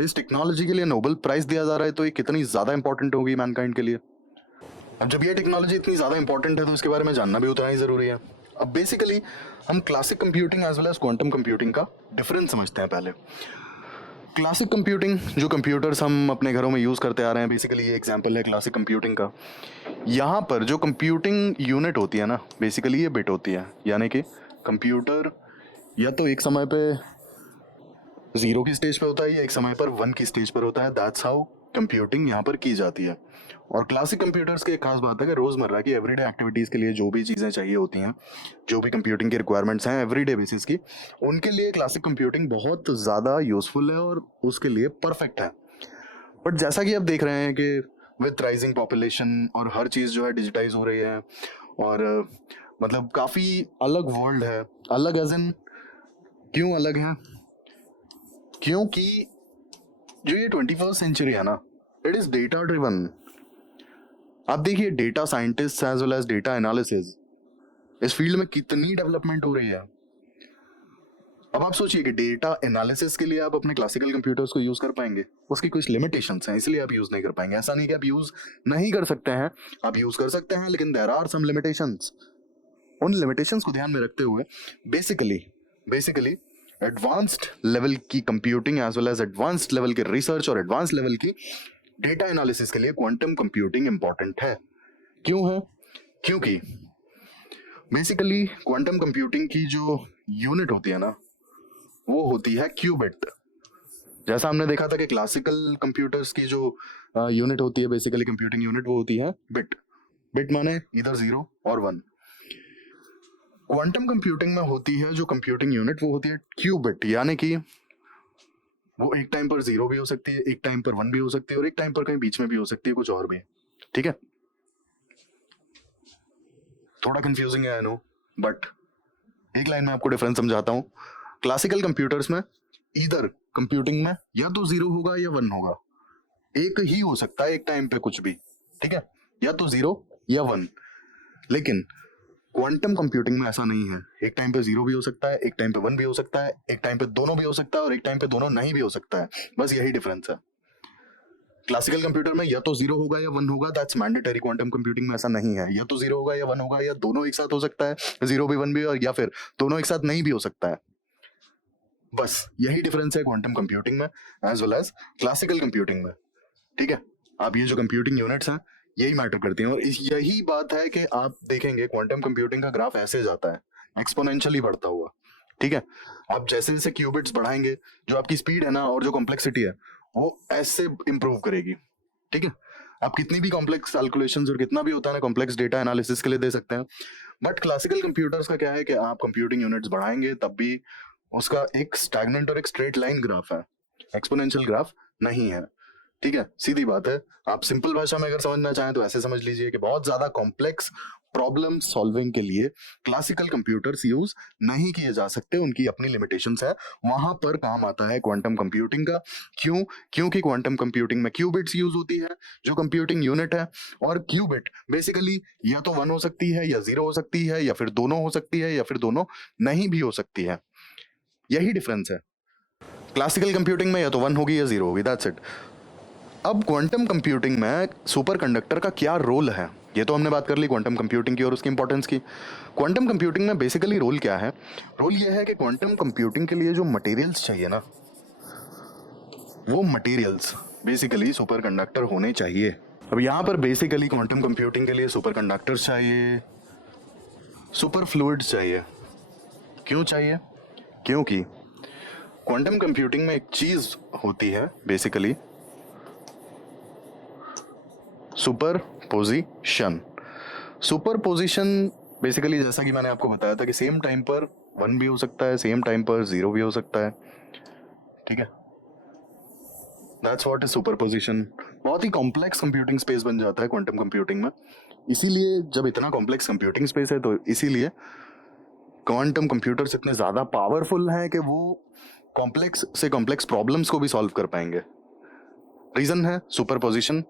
इस टेक्नोलॉजी के लिए नोबेल प्राइज दिया जा रहा है तो ये कितनी ज़्यादा इंपॉर्टेंट होगी मैनकाइंड के लिए। अब जब ये टेक्नोलॉजी इतनी ज़्यादा इंपॉर्टेंट है तो इसके बारे में जानना भी उतना ही ज़रूरी है। अब बेसिकली हम classic computing as well as quantum computing का डिफरेंस समझते हैं। पहले क्लासिक कंप्यूटिंग, जो कंप्यूटर्स हम अपने घरों में यूज़ करते आ रहे हैं, बेसिकली ये एग्जांपल है क्लासिक कंप्यूटिंग का। यहाँ पर जो कंप्यूटिंग यूनिट होती है ना, बेसिकली ये बिट होती है, यानी कि कंप्यूटर या तो एक समय पे 0 की स्टेज पे होता है या एक समय पर 1 की स्टेज पर होता है। दैट्स हाउ कंप्यूटिंग यहाँ पर की जाती है। और क्लासिक कंप्यूटर्स की एक खास बात है कि रोज़मर्रा की एवरीडे एक्टिविटीज़ के लिए जो भी चीज़ें चाहिए होती हैं, जो भी कंप्यूटिंग की रिक्वायरमेंट्स हैं एवरीडे बेसिस की, उनके लिए क्लासिक कंप्यूटिंग बहुत ज़्यादा यूज़फुल है और उसके लिए परफेक्ट है। बट जैसा कि आप देख रहे हैं कि विथ राइजिंग पॉपुलेशन और हर चीज़ जो है डिजिटाइज हो रही है और मतलब काफ़ी अलग वर्ल्ड है। अलग एज इन क्यों अलग है? क्योंकि जो ये 21st सेंचुरी है ना, इट इज़ डेटा ड्रिवन। आप देखिए data scientist as well as data analysis, इस फील्ड में कितनी डेवलपमेंट हो रही है। अब आप सोचिए कि डेटा एनालिसिस के लिए आप अपने क्लासिकल कंप्यूटर्स को यूज कर पाएंगे, उसकी कुछ लिमिटेशंस हैं, इसलिए आप यूज नहीं कर पाएंगे। ऐसा नहीं कि आप यूज नहीं कर सकते हैं, आप यूज कर सकते हैं, लेकिन देयर आर सम लिमिटेशंस। उन लिमिटेशंस को ध्यान में रखते हुए बेसिकली एडवांस्ड लेवल की computing as well as advanced level की रिसर्च और एडवांस्ड लेवल की डेटा एनालिसिस के लिए क्वांटम कंप्यूटिंग इंपॉर्टेंट है। क्यों है? क्योंकि बेसिकली क्वांटम कंप्यूटिंग की जो यूनिट होती है ना, वो होती है क्यूबिट। जैसा हमने देखा था कि क्लासिकल कंप्यूटर्स की जो यूनिट होती है, बेसिकली कंप्यूटिंग यूनिट, वो होती है बिट। बिट माने इधर 0 और 1। क्वांटम कंप्यूटिंग में होती है जो कंप्यूटिंग यूनिट, वो होती है क्यूबिट, यानी कि वो एक टाइम पर 0 भी हो सकती है, एक टाइम पर 1 भी हो सकती है, और एक टाइम पर कहीं बीच में भी हो सकती है, कुछ और भी। ठीक है, थोड़ा कंफ्यूजिंग है आई नो, बट एक लाइन में आपको डिफरेंस समझाता हूँ। क्लासिकल कंप्यूटर्स में इधर कंप्यूटिंग में या तो 0 होगा या 1 होगा, एक ही हो सकता है एक टाइम पे कुछ भी। ठीक है, या तो 0 या 1। लेकिन क्वांटम कंप्यूटिंग में ऐसा नहीं है, एक टाइम पे 0 भी हो सकता है, एक टाइम पे 1 भी हो सकता है, एक टाइम पे दोनों भी हो सकता है, और एक टाइम पे दोनों नहीं भी हो सकता है। बस यही डिफरेंस है। क्लासिकल कंप्यूटर में या तो 0 होगा या 1 होगा, दैट्स मैंडेटरी। क्वांटम कंप्यूटिंग में ऐसा नहीं है, या तो 0 होगा या 1 होगा, या दोनों एक साथ हो सकता है, 0 भी 1 भी, और या फिर दोनों एक साथ नहीं भी हो सकता है। बस यही डिफरेंस है क्वांटम कंप्यूटिंग में as well as classical computing में। ठीक है, आप ये जो कंप्यूटिंग यूनिट्स हैं यही मैटर करती हैं, और यही बात है कि आप देखेंगे क्वांटम कंप्यूटिंग का ग्राफ ऐसे जाता है, एक्सपोनेंशियली बढ़ता हुआ। ठीक है, आप जैसे जैसे क्यूबिट्स बढ़ाएंगे, जो आपकी स्पीड है ना और जो कॉम्प्लेक्सिटी है, वो ऐसे इंप्रूव करेगी। ठीक है, आप कितनी भी कॉम्प्लेक्स कैलकुलेशंस और कितना भी होता है ना कॉम्प्लेक्स डेटा एनालिसिस के लिए दे सकते हैं, बट क्लासिकल कंप्यूटर्स का क्या है कि आप कंप्यूटिंग यूनिट्स बढ़ाएंगे तब भी उसका एक स्टैग्नेंट और एक स्ट्रेट लाइन ग्राफ है, एक्सपोनेंशियल ग्राफ नहीं है। ठीक है, सीधी बात है। आप सिंपल भाषा में अगर समझना चाहें तो ऐसे समझ लीजिए कि बहुत ज्यादा कॉम्प्लेक्स प्रॉब्लम सॉल्विंग के लिए क्लासिकल कंप्यूटर्स यूज नहीं किए जा सकते, उनकी अपनी लिमिटेशंस है। वहां पर काम आता है क्वांटम कंप्यूटिंग का। क्यों? क्योंकि क्वांटम कंप्यूटिंग में क्यूबिट्स यूज होती है, जो कंप्यूटिंग यूनिट है, और क्यूबिट बेसिकली या तो 1 हो सकती है, या 0 हो सकती है, या फिर दोनों हो सकती है, या फिर दोनों नहीं भी हो सकती है। यही डिफरेंस है। क्लासिकल कंप्यूटिंग में या तो 1 होगी या 0 होगी, दैट्स इट। अब क्वांटम कंप्यूटिंग में सुपर कंडक्टर का क्या रोल है, ये तो हमने बात कर ली क्वांटम कंप्यूटिंग की और उसकी इंपॉर्टेंस की। क्वांटम कंप्यूटिंग में बेसिकली रोल क्या है? रोल ये है कि क्वांटम कंप्यूटिंग के लिए जो मटेरियल्स चाहिए ना, वो मटेरियल्स बेसिकली सुपर कंडक्टर होने चाहिए। अब यहाँ पर बेसिकली क्वांटम कंप्यूटिंग के लिए सुपर कंडक्टर्स चाहिए, सुपर फ्लूइड्स चाहिए। क्यों चाहिए? क्योंकि क्वांटम कंप्यूटिंग में एक चीज होती है बेसिकली सुपरपोजिशन। सुपरपोजिशन बेसिकली जैसा कि मैंने आपको बताया था कि सेम टाइम पर 1 भी हो सकता है, सेम टाइम पर 0 भी हो सकता है। ठीक है, दैट्स व्हाट इज सुपरपोजिशन। बहुत ही कॉम्प्लेक्स कंप्यूटिंग स्पेस बन जाता है क्वांटम कंप्यूटिंग में। इसीलिए जब इतना कॉम्प्लेक्स कंप्यूटिंग स्पेस है तो इसीलिए क्वांटम कंप्यूटर्स इतने ज्यादा पावरफुल हैं कि वो कॉम्प्लेक्स से कॉम्प्लेक्स प्रॉब्लम्स को भी सॉल्व कर पाएंगे। रीजन है सुपरपोजिशन।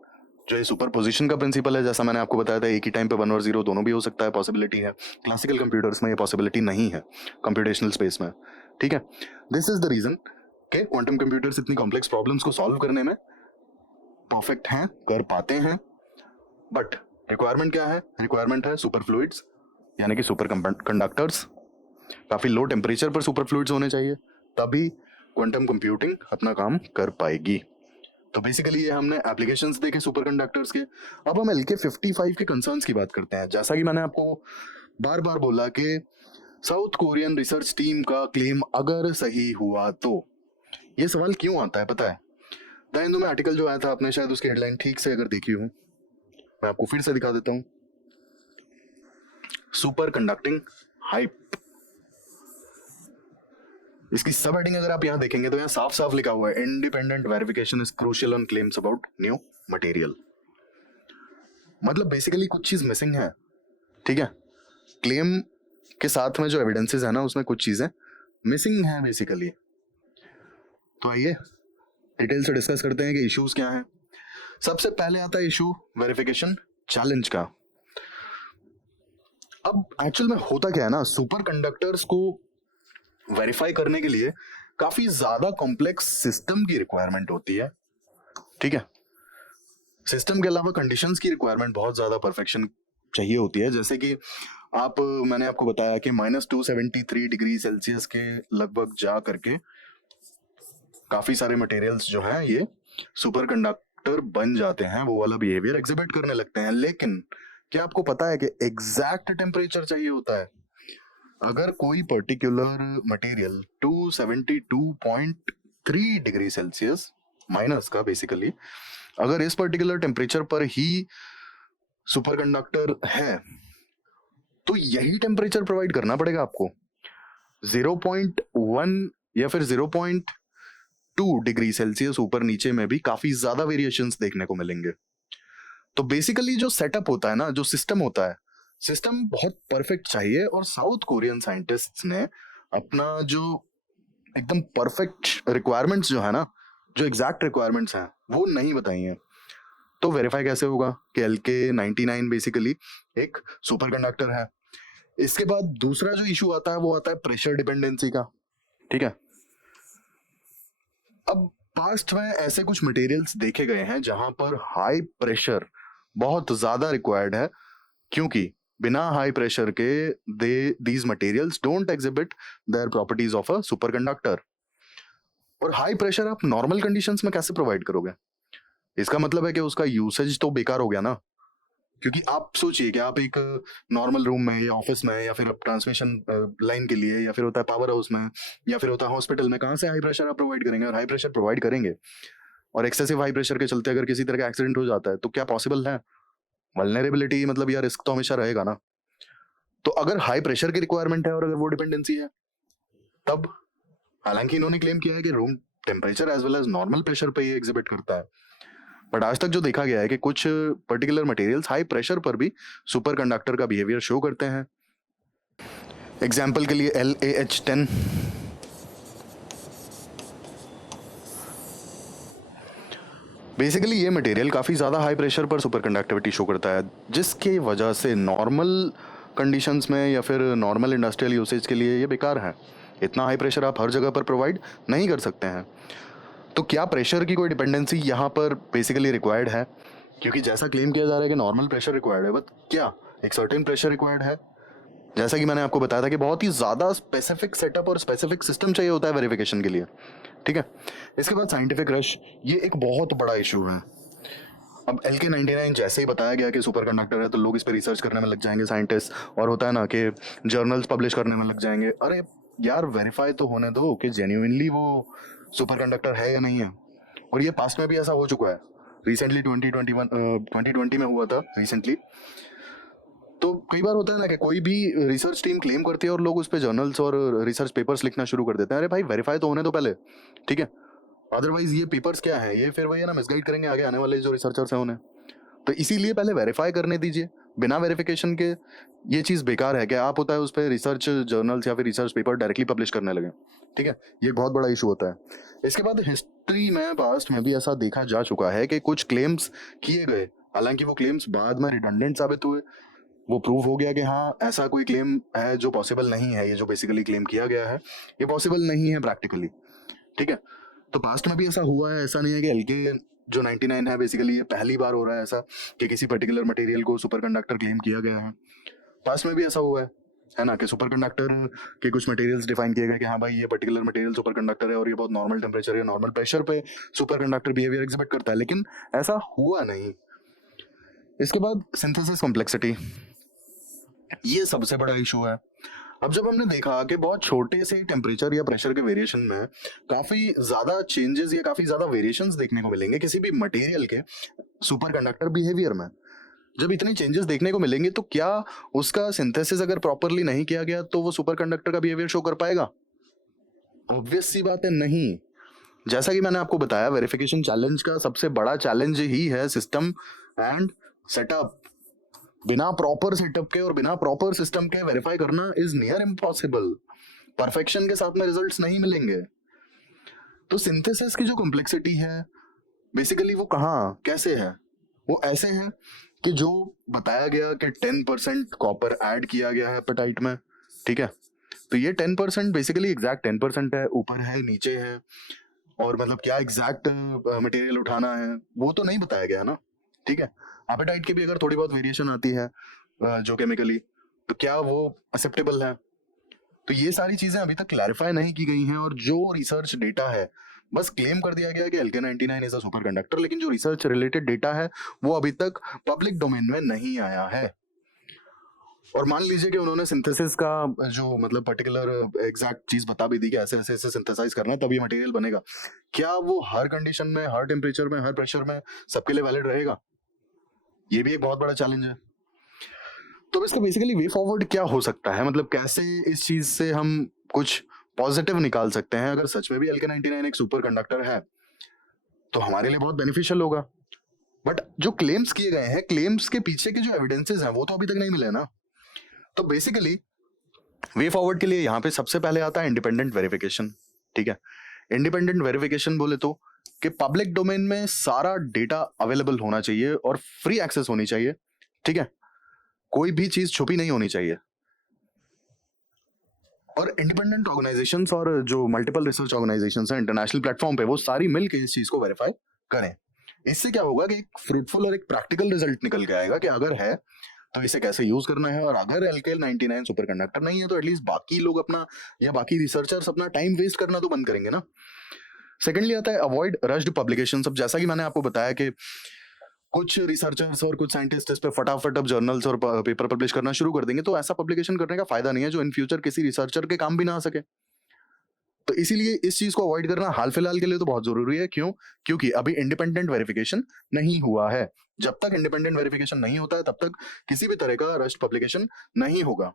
जो ये सुपरपोजिशन का प्रिंसिपल है, जैसा मैंने आपको बताया था, एक ही टाइम पे 1 और 0 दोनों भी हो सकता है, पॉसिबिलिटी है। क्लासिकल कंप्यूटर्स में ये पॉसिबिलिटी नहीं है कंप्यूटेशनल स्पेस में। ठीक है, दिस इज द रीजन कि क्वांटम कंप्यूटर्स इतनी कॉम्प्लेक्स प्रॉब्लम्स को सॉल्व करने में परफेक्ट हैं, कर पाते हैं। बट रिक्वायरमेंट क्या है? रिक्वायरमेंट है सुपर फ्लूइड्स, यानी कि सुपर कंडक्टर्स। काफी लो टेम्परेचर पर सुपर फ्लूइड्स होने चाहिए, तभी क्वांटम कंप्यूटिंग अपना काम कर पाएगी। तो बेसिकली ये हमने एप्लीकेशंस देखे सुपर कंडक्टर्स के। अब हम LK55 के कंसर्न्स की बात करते हैं। जैसा कि मैंने आपको बार बार बोला कि साउथ कोरियन रिसर्च टीम का क्लेम अगर सही हुआ तो ये सवाल क्यों आता है पता है? द हिंदू में आर्टिकल जो आया था, आपने शायद उसकी हेडलाइन ठीक से अगर देखी हो, मैं आपको फिर से दिखा देता हूं। सुपर कंडक्टिंग हाइप, इसकी सब हेडिंग अगर आप यहां देखेंगे तो यहां साफ साफ लिखा हुआ है, independent verification is crucial on claims about new material. मतलब बेसिकली कुछ चीज मिसिंग है। ठीक है, क्लेम के साथ में जो एविडेंसेस है ना, उसमें कुछ चीजें मिसिंग हैं बेसिकली। तो आइए डिटेल से डिस्कस करते हैं कि इश्यूज क्या हैं। सबसे पहले आता है इशू वेरिफिकेशन चैलेंज का। अब एक्चुअल में होता क्या है ना, सुपर कंडक्टर्स को वेरीफाई करने के लिए काफी ज्यादा कॉम्प्लेक्स सिस्टम की रिक्वायरमेंट होती है। ठीक है, सिस्टम के अलावा कंडीशंस की रिक्वायरमेंट बहुत ज्यादा परफेक्शन चाहिए होती है। जैसे कि मैंने आपको बताया कि -273 डिग्री सेल्सियस के लगभग जा करके काफी सारे मटेरियल्स जो हैं ये सुपर कंडक्टर बन जाते हैं, वो वाला बिहेवियर एग्जिबिट करने लगते हैं। लेकिन क्या आपको पता है कि एग्जैक्ट टेम्परेचर चाहिए होता है? अगर कोई particular material 272.3 degree Celsius minus का बेसिकली, अगर इस पर्टिकुलर टेम्परेचर पर ही सुपर कंडक्टर है, तो यही टेम्परेचर प्रोवाइड करना पड़ेगा आपको। 0.1 या फिर 0.2 डिग्री सेल्सियस ऊपर नीचे में भी काफी ज्यादा वेरिएशंस देखने को मिलेंगे। तो बेसिकली जो सेटअप होता है ना, जो सिस्टम होता है, सिस्टम बहुत परफेक्ट चाहिए। और साउथ कोरियन साइंटिस्ट्स ने अपना जो एकदम परफेक्ट रिक्वायरमेंट्स जो है ना, जो एग्जैक्ट रिक्वायरमेंट्स हैं, वो नहीं बताई हैं। तो वेरीफाई कैसे होगा कि LK99 बेसिकली एक सुपर कंडक्टर है? इसके बाद दूसरा जो इशू आता है वो आता है प्रेशर डिपेंडेंसी का। ठीक है, अब पास्ट में ऐसे कुछ मटेरियल्स देखे गए हैं जहां पर हाई प्रेशर बहुत ज्यादा रिक्वायर्ड है, क्योंकि बिना हाई प्रेशर के these materials don't exhibit their properties of a super conductor. और हाई प्रेशर आप नॉर्मल कंडीशंस में कैसे प्रोवाइड करोगे? इसका मतलब है कि उसका यूसेज तो बेकार हो गया ना। क्योंकि आप सोचिए कि आप एक नॉर्मल रूम में या ऑफिस में या फिर आप ट्रांसमिशन लाइन के लिए या फिर होता है पावर हाउस में या फिर होता है हॉस्पिटल में, कहाँ से हाई प्रेशर आप प्रोवाइड करेंगे? और हाई प्रेशर प्रोवाइड करेंगे और एक्सेसिव हाई प्रेशर के चलते अगर किसी तरह का एक्सीडेंट हो जाता है तो क्या पॉसिबल है? वल्नरेबिलिटी मतलब या रिस्क तो हमेशा रहेगा ना। तो अगर हाई प्रेशर की रिक्वायरमेंट है और अगर वो डिपेंडेंसी है, तब हालांकि इन्होंने क्लेम किया है कि room temperature as well as normal pressure पे ये एग्जिबिट करता है, बट आज तक जो देखा गया है कि कुछ पर्टिकुलर मटेरियल्स हाई प्रेशर पर भी सुपर कंडक्टर का बिहेवियर शो करते हैं। एग्जाम्पल के लिए LaH10, बेसिकली ये मटेरियल काफ़ी ज़्यादा हाई प्रेशर पर सुपर कंडक्टिविटी शो करता है, जिसके वजह से नॉर्मल कंडीशंस में या फिर नॉर्मल इंडस्ट्रियल यूसेज के लिए ये बेकार है। इतना हाई प्रेशर आप हर जगह पर प्रोवाइड नहीं कर सकते हैं। तो क्या प्रेशर की कोई डिपेंडेंसी यहाँ पर बेसिकली रिक्वायर्ड है? क्योंकि जैसा क्लेम किया जा रहा है कि नॉर्मल प्रेशर रिक्वायर्ड है, बट क्या एक सर्टेन प्रेशर रिक्वायर्ड है? जैसा कि मैंने आपको बताया था कि बहुत ही ज़्यादा स्पेसिफिक सेटअप और स्पेसिफिक सिस्टम चाहिए होता है वेरिफिकेशन के लिए। ठीक है, इसके बाद साइंटिफिक रश, ये एक बहुत बड़ा इशू है। अब LK99 जैसे ही बताया गया कि सुपर कंडक्टर है तो लोग इस पर रिसर्च करने में लग जाएंगे साइंटिस्ट, और होता है ना कि जर्नल्स पब्लिश करने में लग जाएंगे। अरे यार, वेरीफाई तो होने दो कि जेन्युइनली वो सुपर कंडक्टर है या नहीं है। और ये पास्ट में भी ऐसा हो चुका है, रिसेंटली 2020 में हुआ था रिसेंटली। तो कई बार होता है ना कि कोई भी रिसर्च टीम क्लेम करती है और लोग उस पर जर्नल्स और रिसर्च पेपर्स लिखना शुरू कर देते हैं। अरे भाई, वेरीफाई तो होने दो पहले, ठीक है? अदरवाइज ये पेपर्स क्या है, ये फिर वही है ना, मिसगाइड करेंगे आगे आने वाले जो रिसर्चर्स हैं उन्हें। तो इसीलिए पहले वेरीफाई करने दीजिए। बिना वेरिफिकेशन के ये चीज़ बेकार है कि आप होता है उस पर रिसर्च जर्नल्स या फिर रिसर्च पेपर डायरेक्टली पब्लिश करने लगे। ठीक है, ये एक बहुत बड़ा इशू होता है। इसके बाद हिस्ट्री में, पास्ट में भी ऐसा देखा जा चुका है कि कुछ क्लेम्स किए गए, हालांकि वो क्लेम्स बाद में रिडंडेंट साबित हुए। वो प्रूव हो गया कि हाँ, ऐसा कोई क्लेम है जो पॉसिबल नहीं है। ये जो बेसिकली क्लेम किया गया है ये पॉसिबल नहीं है प्रैक्टिकली। ठीक है, तो पास्ट में भी ऐसा हुआ है। ऐसा नहीं है कि LK जो 99 है बेसिकली ये पहली बार हो रहा है ऐसा कि किसी पर्टिकुलर मटेरियल को सुपर कंडक्टर क्लेम किया गया है। पास्ट में भी ऐसा हुआ है ना, कि सुपर कंडक्टर के कुछ मटेरियल्स डिफाइन किए गए कि हाँ भाई, ये पर्टिकुलर मटेरियल सुपर कंडक्टर है और ये बहुत नॉर्मल टेम्परेचर या नॉर्मल प्रेशर पे सुपर कंडक्टर बिहेवियर एग्जिबिट करता है, लेकिन ऐसा हुआ नहीं। इसके बाद सिंथेसिस कॉम्प्लेक्सिटी, ये सबसे बड़ा इशू है। अब जब हमने देखा कि बहुत छोटे से टेम्परेचर या प्रेशर के वेरिएशन में काफी ज्यादा चेंजेस या काफी ज्यादा वेरिएशंस देखने को मिलेंगे किसी भी मटेरियल के सुपर कंडक्टर बिहेवियर में, जब इतने चेंजेस देखने को मिलेंगे तो क्या उसका सिंथेसिस अगर प्रॉपरली नहीं किया गया तो वो सुपर कंडक्टर का बिहेवियर शो कर पाएगा? ऑब्वियस सी बात है, नहीं। जैसा कि मैंने आपको बताया, वेरिफिकेशन चैलेंज का सबसे बड़ा चैलेंज ही है सिस्टम एंड सेटअप। बिना प्रॉपर सेटअप के और बिना प्रॉपर सिस्टम के वेरीफाई करना इज नियर इम्पॉसिबल। परफेक्शन के साथ में रिजल्ट्स नहीं मिलेंगे। तो सिंथेसिस की जो कॉम्प्लेक्सिटी है बेसिकली वो कहाँ कैसे है? वो ऐसे है कि जो बताया गया कि 10% कॉपर ऐड किया गया है एपेटाइट में। ठीक है, तो ये 10% बेसिकली एग्जैक्ट 10% है, ऊपर है नीचे है, और मतलब क्या एग्जैक्ट मटेरियल उठाना है वो तो नहीं बताया गया ना। ठीक है, एपेटाइट की भी अगर थोड़ी बहुत वेरिएशन आती है जो केमिकली, तो क्या वो एक्सेप्टेबल है? तो ये सारी चीजें अभी तक क्लैरिफाई नहीं की गई हैं। और जो रिसर्च डेटा है, बस क्लेम कर दिया गया कि LK99 is a super conductor, लेकिन जो रिसर्च रिलेटेड डेटा है वो अभी तक पब्लिक डोमेन में नहीं आया है। और मान लीजिए कि उन्होंने सिंथेसिस का जो मतलब पर्टिकुलर एग्जैक्ट चीज बता भी दी कि ऐसे ऐसे ऐसे सिंथेसाइज करना है तब ये मटेरियल बनेगा, क्या वो हर कंडीशन में, हर टेम्परेचर में, हर प्रेशर में सबके लिए वैलिड रहेगा? ये भी एक बहुत बड़ा चैलेंज है। तो इसका बेसिकली वे फॉरवर्ड क्या हो सकता है, मतलब कैसे इस चीज से हम कुछ पॉजिटिव निकाल सकते हैं? अगर सच में भी LK99 एक सुपर कंडक्टर है तो हमारे लिए बहुत बेनिफिशियल होगा। बट जो क्लेम्स किए गए हैं, क्लेम्स के पीछे के जो एविडेंसेस हैं वो तो अभी तक नहीं मिले ना। तो बेसिकली वे फॉरवर्ड के लिए यहाँ पे सबसे पहले आता है इंडिपेंडेंट वेरिफिकेशन। ठीक है, इंडिपेंडेंट वेरिफिकेशन बोले तो कि पब्लिक डोमेन में सारा डेटा अवेलेबल होना चाहिए और फ्री एक्सेस होनी चाहिए। ठीक है, कोई भी चीज छुपी नहीं होनी चाहिए। और इंडिपेंडेंट ऑर्गेनाइजेशंस और जो मल्टीपल रिसर्च ऑर्गेनाइजेशंस हैं इंटरनेशनल प्लेटफॉर्म पे, वो सारी मिलकर इस चीज को वेरीफाई करें। इससे क्या होगा कि एक फ्रूटफुल और एक प्रैक्टिकल रिजल्ट निकल के आएगा कि अगर है तो इसे कैसे यूज करना है, और अगर LK99 सुपर कंडक्टर नहीं है तो एटलीस्ट बाकी लोग अपना या बाकी रिसर्चर्स अपना टाइम वेस्ट करना तो बंद करेंगे ना। सेकेंडली आता है अवॉइड रश्ड पब्लिकेशन। अब जैसा कि मैंने आपको बताया कि कुछ रिसर्चर्स और कुछ साइंटिस्ट इस पे फटाफट अब जर्नल्स और पेपर पब्लिश करना शुरू कर देंगे, तो ऐसा पब्लिकेशन करने का फायदा नहीं है जो इन फ्यूचर किसी रिसर्चर के काम भी ना आ सके। तो इसीलिए इस चीज को अवॉइड करना हाल फिलहाल के लिए तो बहुत जरूरी है। क्यों? क्योंकि अभी इंडिपेंडेंट वेरिफिकेशन नहीं हुआ है। जब तक इंडिपेंडेंट वेरिफिकेशन नहीं होता है तब तक किसी भी तरह का रश्ड पब्लिकेशन नहीं होगा।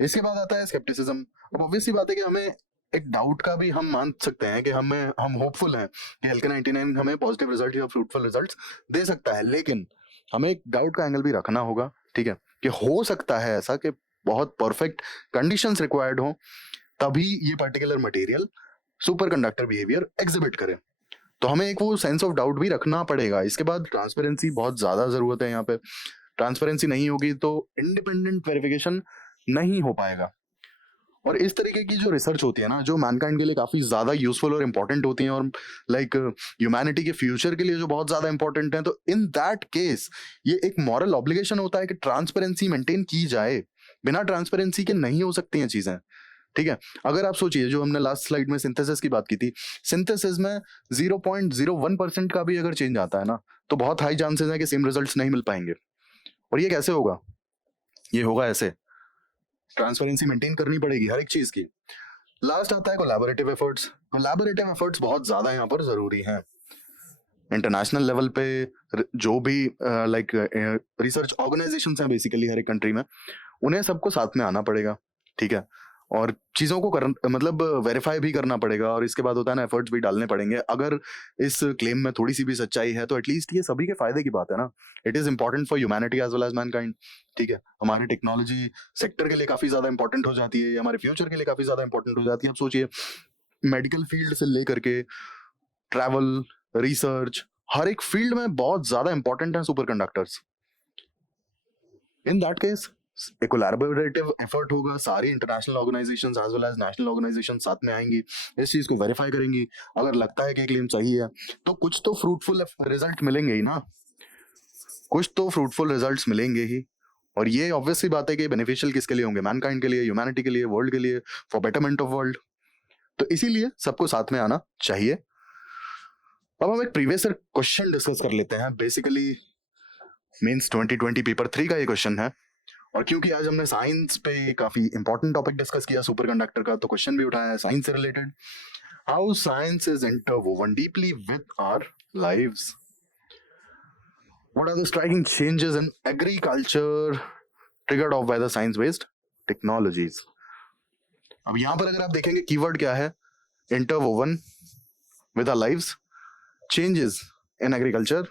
इसके बाद आता है स्केप्टिसिज्म। अब ऑब्वियस सी बात है कि हमें एक डाउट का भी हम मान सकते हैं कि हम होपफुल हैं कि LK99 हमें पॉजिटिव रिजल्ट या फ्रूटफुल रिजल्ट्स दे सकता है, लेकिन हमें एक डाउट का एंगल भी रखना होगा। ठीक है, कि हो सकता है ऐसा कि बहुत परफेक्ट कंडीशंस रिक्वायर्ड हो तभी ये particular material super conductor behaviour exhibit करे। तो हमें एक वो सेंस ऑफ डाउट भी रखना पड़ेगा। इसके बाद ट्रांसपेरेंसी बहुत ज्यादा जरूरत है यहाँ पे। ट्रांसपेरेंसी नहीं होगी तो इंडिपेंडेंट वेरिफिकेशन नहीं हो पाएगा। और इस तरीके की जो रिसर्च होती है ना, जो मैनकाइंड के लिए काफी ज्यादा यूजफुल और इंपॉर्टेंट होती हैं, और लाइक ह्यूमैनिटी के फ्यूचर के लिए जो बहुत ज्यादा इंपॉर्टेंट है, तो इन दैट केस ये एक मॉरल ऑब्लिगेशन होता है कि ट्रांसपेरेंसी मेंटेन की जाए। बिना ट्रांसपेरेंसी के नहीं हो सकती हैं चीजें। ठीक है, अगर आप सोचिए जो हमने लास्ट स्लाइड में सिंथेसिस की बात की थी, सिंथेसिस में 0.01% का भी अगर चेंज आता है ना तो बहुत हाई चांसेस है कि सेम रिजल्ट्स नहीं मिल पाएंगे। और ये कैसे होगा? ये होगा ऐसे, ट्रांसपेरेंसी मेंटेन करनी पड़ेगी हर एक चीज की। लास्ट आता है कोलैबोरेटिव एफर्ट्स। कोलैबोरेटिव एफर्ट्स बहुत ज्यादा यहाँ पर जरूरी हैं। इंटरनेशनल लेवल पे जो भी लाइक रिसर्च ऑर्गेनाइजेशन हैं बेसिकली हर एक कंट्री में, उन्हें सबको साथ में आना पड़ेगा। ठीक है, और चीजों को मतलब वेरीफाई भी करना पड़ेगा, और इसके बाद होता है ना एफर्ट्स भी डालने पड़ेंगे। अगर इस क्लेम में थोड़ी सी भी सच्चाई है तो एटलीस्ट ये सभी के फायदे की बात है ना। It is important for humanity as well as mankind. ठीक है, हमारे टेक्नोलॉजी सेक्टर के लिए काफी ज्यादा इंपॉर्टेंट हो जाती है, हमारे फ्यूचर के लिए काफी ज्यादा इंपॉर्टेंट हो जाती है। आप सोचिए, मेडिकल फील्ड से लेकर के ट्रैवल, रिसर्च, हर एक फील्ड में बहुत ज्यादा इंपॉर्टेंट है superconductors. In that case एक कोलैबोरेटिव एफर्ट होगा, सारी international organisations as well as national organisations साथ में आएंगी, इस चीज को वेरीफाई करेंगी। अगर लगता है कि क्लेम सही है तो कुछ तो फ्रूटफुल रिजल्ट मिलेंगे ही ना, कुछ तो फ्रूटफुल रिजल्ट्स मिलेंगे ही। और ये ऑब्वियसली बात है कि बेनिफिशियल किसके लिए होंगे? मैनकाइंड के लिए, ह्यूमैनिटी के लिए, वर्ल्ड के लिए, फॉर बेटरमेंट ऑफ वर्ल्ड। तो इसीलिए सबको साथ में आना चाहिए। अब हम एक प्रीवियस क्वेश्चन डिस्कस कर लेते हैं। बेसिकली मींस 2020 पेपर 3 का ये क्वेश्चन है, और क्योंकि आज हमने साइंस पे काफी इंपॉर्टेंट टॉपिक डिस्कस किया सुपर कंडक्टर का, तो क्वेश्चन भी उठाया है साइंस से related. How science is interwoven deeply with our lives? What are the striking changes in agriculture triggered off by the science based technologies? अब यहां पर अगर आप देखेंगे कीवर्ड क्या है, interwoven with our lives, changes in agriculture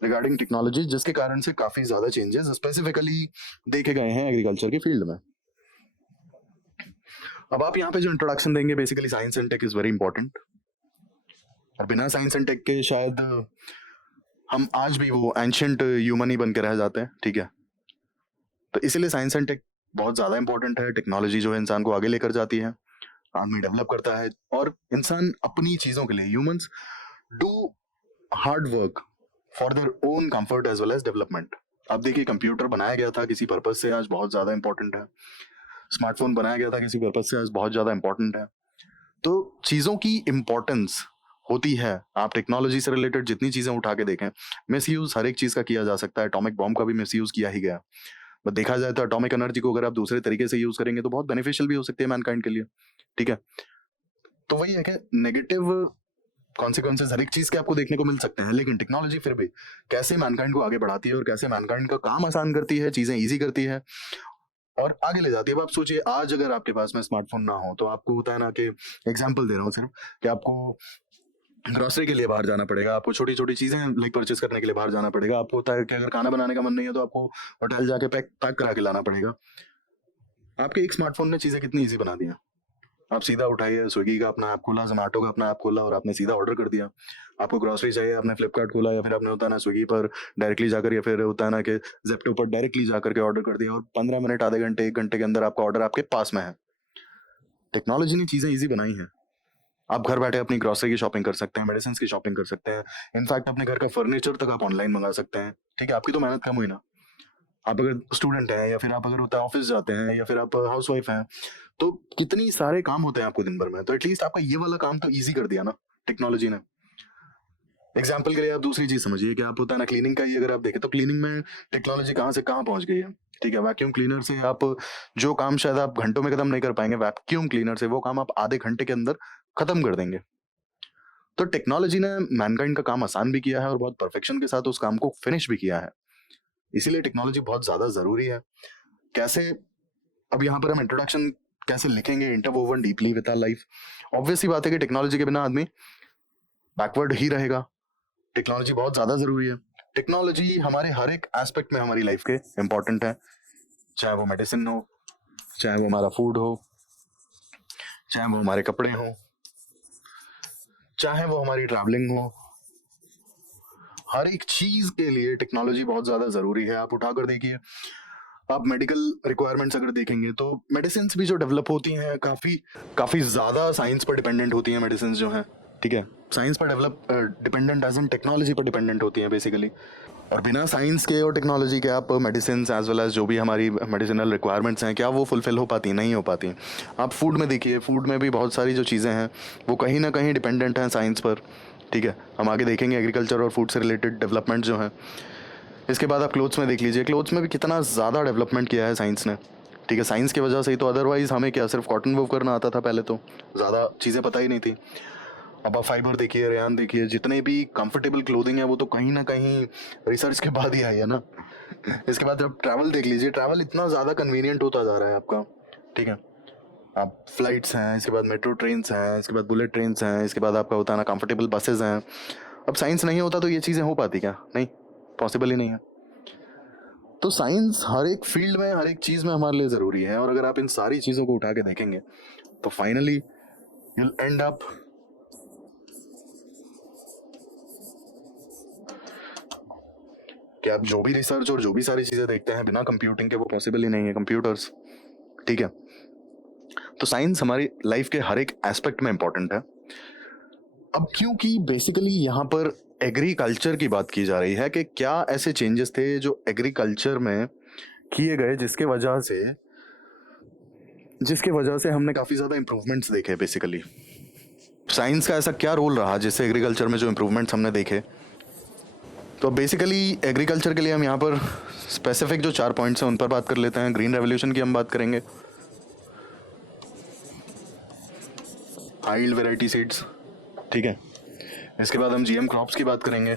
regarding technology, जिसके कारण से काफी ज्यादा चेंजेस स्पेसिफिकली देखे गए हैं एग्रीकल्चर के फील्ड में। अब आप यहाँ पे जो इंट्रोडक्शन देंगे, basically science and tech is very important, और बिना साइंस एंड टेक के शायद हम आज भी वो एंशियंट ह्यूमन ही बन के रह जाते हैं। ठीक है, तो इसीलिए साइंस एंड टेक बहुत ज्यादा इंपॉर्टेंट है। टेक्नोलॉजी जो है इंसान को आगे लेकर जाती है, आदमी डेवलप करता है, और इंसान अपनी चीजों के लिए, humans do hard work for their own comfort as well as development. अब देखिए, कंप्यूटर बनाया गया था किसी पर्पज से, आज बहुत ज्यादा इंपॉर्टेंट है। स्मार्टफोन बनाया गया था किसी पर्पज से, आज बहुत ज्यादा इंपॉर्टेंट है। तो चीजों की इंपॉर्टेंस होती है। आप टेक्नोलॉजी से रिलेटेड जितनी चीजें उठा के देखें, मिसयूज हर एक चीज का किया जा सकता है। एटॉमिक बॉम्ब का भी मिसयूज किया ही गया। बट देखा जाए तो एटॉमिक एनर्जी को अगर आप दूसरे तरीके से यूज करेंगे तो बहुत बेनिफिशियल भी हो सकती है मैनकाइंड के लिए, ठीक है। तो वही है कि नेगेटिव कॉन्सिक्वेंसेज हर एक चीज के आपको देखने को मिल सकते हैं, लेकिन टेक्नोलॉजी फिर भी कैसे मैनकाइंड को आगे बढ़ाती है और कैसे मैनकाइंड का काम आसान करती है, चीजें इजी करती है और आगे ले जाती है। अब आप सोचिए, आज अगर आपके पास में स्मार्टफोन ना हो तो आपको होता है ना कि, एग्जाम्पल दे रहा हूँ सिर्फ, कि आपको ग्रोसरी के लिए बाहर जाना पड़ेगा, आपको छोटी छोटी चीजें लाइक परचेस करने के लिए बाहर जाना पड़ेगा, आपको होता है कि अगर खाना बनाने का मन नहीं है तो आपको होटल जाके पैक पैक करा के लाना पड़ेगा। आपके एक स्मार्टफोन ने चीजें कितनी इजी बना दी हैं। आप सीधा उठाइए, स्विगी का अपना ऐप खोला, जोमेटो का अपना ऐप खोला और आपने सीधा ऑर्डर कर दिया। आपको ग्रोसरी चाहिए, आपने फ्लिपकार्ट खोला या फिर आपने होता है ना स्विगी पर डायरेक्टली जाकर या फिर होता है ना कि जेप्टो पर डायरेक्टली जाकर के ऑर्डर कर दिया और 15 मिनट, आधे घंटे, 1 घंटे के अंदर आपका ऑर्डर आपके पास में है। टेक्नोलॉजी ने चीजें इजी बनाई हैं। आप घर बैठे अपनी ग्रोसरी की शॉपिंग कर सकते हैं, मेडिसिन की शॉपिंग कर सकते हैं, इनफैक्ट अपने घर का फर्नीचर तक आप ऑनलाइन मंगा सकते हैं, ठीक है। आपकी तो मेहनत कम हुई ना। आप अगर स्टूडेंट हैं या फिर आप अगर होता है ऑफिस जाते हैं या फिर आप हाउस वाइफ हैं, तो कितनी सारे काम होते हैं आपको दिन भर में, तो एटलीस्ट आपका ये वाला काम तो इजी कर दिया ना टेक्नोलॉजी ने। एग्जाम्पल के लिए आप दूसरी चीज समझिए कि आप होता है ना क्लीनिंग का ही अगर आप देखें तो क्लीनिंग में टेक्नोलॉजी कहाँ से कहाँ पहुंच गई है, ठीक है। वैक्यूम क्लीनर से आप जो काम शायद आप घंटों में खत्म नहीं कर पाएंगे, वैक्यूम क्लीनर से वो काम आप आधे घंटे के अंदर खत्म कर देंगे। तो टेक्नोलॉजी ने मैनकाइंड का काम आसान भी किया है और बहुत परफेक्शन के साथ उस काम को फिनिश भी किया है। इसीलिए टेक्नोलॉजी बहुत ज्यादा जरूरी है। कैसे, अब यहाँ पर हम इंट्रोडक्शन कैसे लिखेंगे, interwoven deeply with our life. Obvious सी बात है कि टेक्नोलॉजी के बिना आदमी बैकवर्ड ही रहेगा। टेक्नोलॉजी बहुत ज्यादा जरूरी है। टेक्नोलॉजी हमारे हर एक एस्पेक्ट में हमारी लाइफ के इंपॉर्टेंट है, चाहे वो मेडिसिन हो, चाहे वो हमारा फूड हो, चाहे वो हमारे कपड़े हो, चाहे वो हमारी ट्रैवलिंग हो। हर एक चीज के लिए टेक्नोलॉजी बहुत ज्यादा जरूरी है। आप उठाकर देखिए, आप मेडिकल रिक्वायरमेंट्स अगर देखेंगे तो मेडिसिन भी जो डेवलप होती हैं काफी काफी ज्यादा साइंस पर डिपेंडेंट होती हैं मेडिसिन जो हैं, ठीक है। साइंस पर develop dependent as an technology पर डिपेंडेंट होती हैं बेसिकली। और बिना साइंस के और टेक्नोलॉजी के आप मेडिसिन एज वेल एज जो भी हमारी मेडिसिनल रिक्वायरमेंट्स हैं, क्या वो फुलफिल हो पाती, नहीं हो पाती। आप फूड में देखिए, फूड में भी बहुत सारी जो चीज़ें हैं वो कहीं ना कहीं डिपेंडेंट हैं साइंस पर, ठीक है। हम आगे देखेंगे एग्रीकल्चर और फूड से रिलेटेड डेवलपमेंट जो है। इसके बाद आप क्लोथ्स में देख लीजिए, क्लोथ्स में भी कितना ज़्यादा डेवलपमेंट किया है साइंस ने, ठीक है। साइंस की वजह से ही तो, अदरवाइज हमें क्या सिर्फ कॉटन वूव करना आता था पहले, तो ज़्यादा चीज़ें पता ही नहीं थी। अब आप फाइबर देखिए, रेयान देखिए, जितने भी कंफर्टेबल क्लोथिंग है वो तो कहीं ना कहीं रिसर्च के बाद ही आई है ना। इसके बाद आप ट्रैवल देख लीजिए, ट्रैवल इतना ज़्यादा कन्वीनियंट होता जा रहा है आपका, ठीक है। आप फ्लाइट्स हैं, इसके बाद मेट्रो ट्रेन्स हैं, इसके बाद बुलेट ट्रेन्स हैं, इसके बाद आपका होता है ना कंफर्टेबल बसेज हैं। अब साइंस नहीं होता तो ये चीज़ें हो पाती क्या? नहीं, पॉसिबल ही नहीं है। तो साइंस हर एक फील्ड में, हर एक चीज़ में हमारे लिए ज़रूरी है। और अगर आप इन सारी चीज़ों को उठा के देखेंगे तो finally you will and up कि आप जो भी रिसर्च और जो भी सारी चीज़ें देखते हैं बिना कंप्यूटिंग के वो पॉसिबल ही नहीं है, कंप्यूटर्स, ठीक है। तो साइंस हमारी लाइफ के हर एक एस्पेक्ट में इंपॉर्टेंट है। अब क्योंकि बेसिकली यहाँ पर एग्रीकल्चर की बात की जा रही है कि क्या ऐसे चेंजेस थे जो एग्रीकल्चर में किए गए जिसके वजह से हमने काफ़ी ज़्यादा इंप्रूवमेंट्स देखे। बेसिकली साइंस का ऐसा क्या रोल रहा जिससे एग्रीकल्चर में जो इंप्रूवमेंट्स हमने देखे। तो बेसिकली एग्रीकल्चर के लिए हम यहाँ पर स्पेसिफिक जो 4 पॉइंट्स हैं उन पर बात कर लेते हैं। ग्रीन रेवोल्यूशन की हम बात करेंगे, हाई यील्ड वैरायटी सीड्स, ठीक है। इसके बाद हम जीएम क्रॉप्स की बात करेंगे,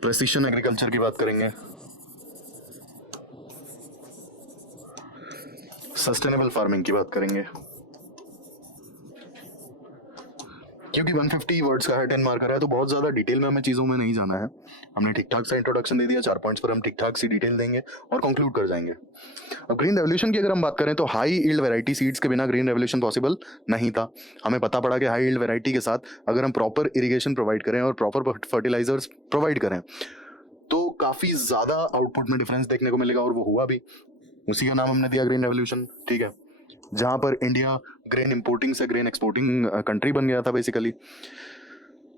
प्रेसिशन एग्रीकल्चर की बात करेंगे, सस्टेनेबल फार्मिंग की बात करेंगे। क्योंकि 150 वर्ड्स का है, 10 मार्कर है, तो बहुत ज़्यादा डिटेल में हमें चीज़ों में नहीं जाना है। हमने ठीक ठाक सा इंट्रोडक्शन दे दिया, 4 पॉइंट्स पर हम ठीक ठाक सी डिटेल देंगे और कंक्लूड कर जाएंगे। अब ग्रीन रेवोल्यूशन की अगर हम बात करें तो हाई यील्ड वैरायटी सीड्स के बिना ग्रीन रेवोल्यूशन पॉसिबल नहीं था। हमें पता पड़ा कि हाई यील्ड वैरायटी के साथ अगर हम प्रॉपर इरिगेशन प्रोवाइड करें और प्रॉपर फर्टिलाइजर्स प्रोवाइड करें तो काफ़ी ज़्यादा आउटपुट में डिफरेंस देखने को मिलेगा, और वो हुआ भी। उसी का नाम हमने दिया ग्रीन रेवोल्यूशन, ठीक है। जहाँ पर इंडिया ग्रेन इंपोर्टिंग से ग्रेन एक्सपोर्टिंग कंट्री बन गया था बेसिकली।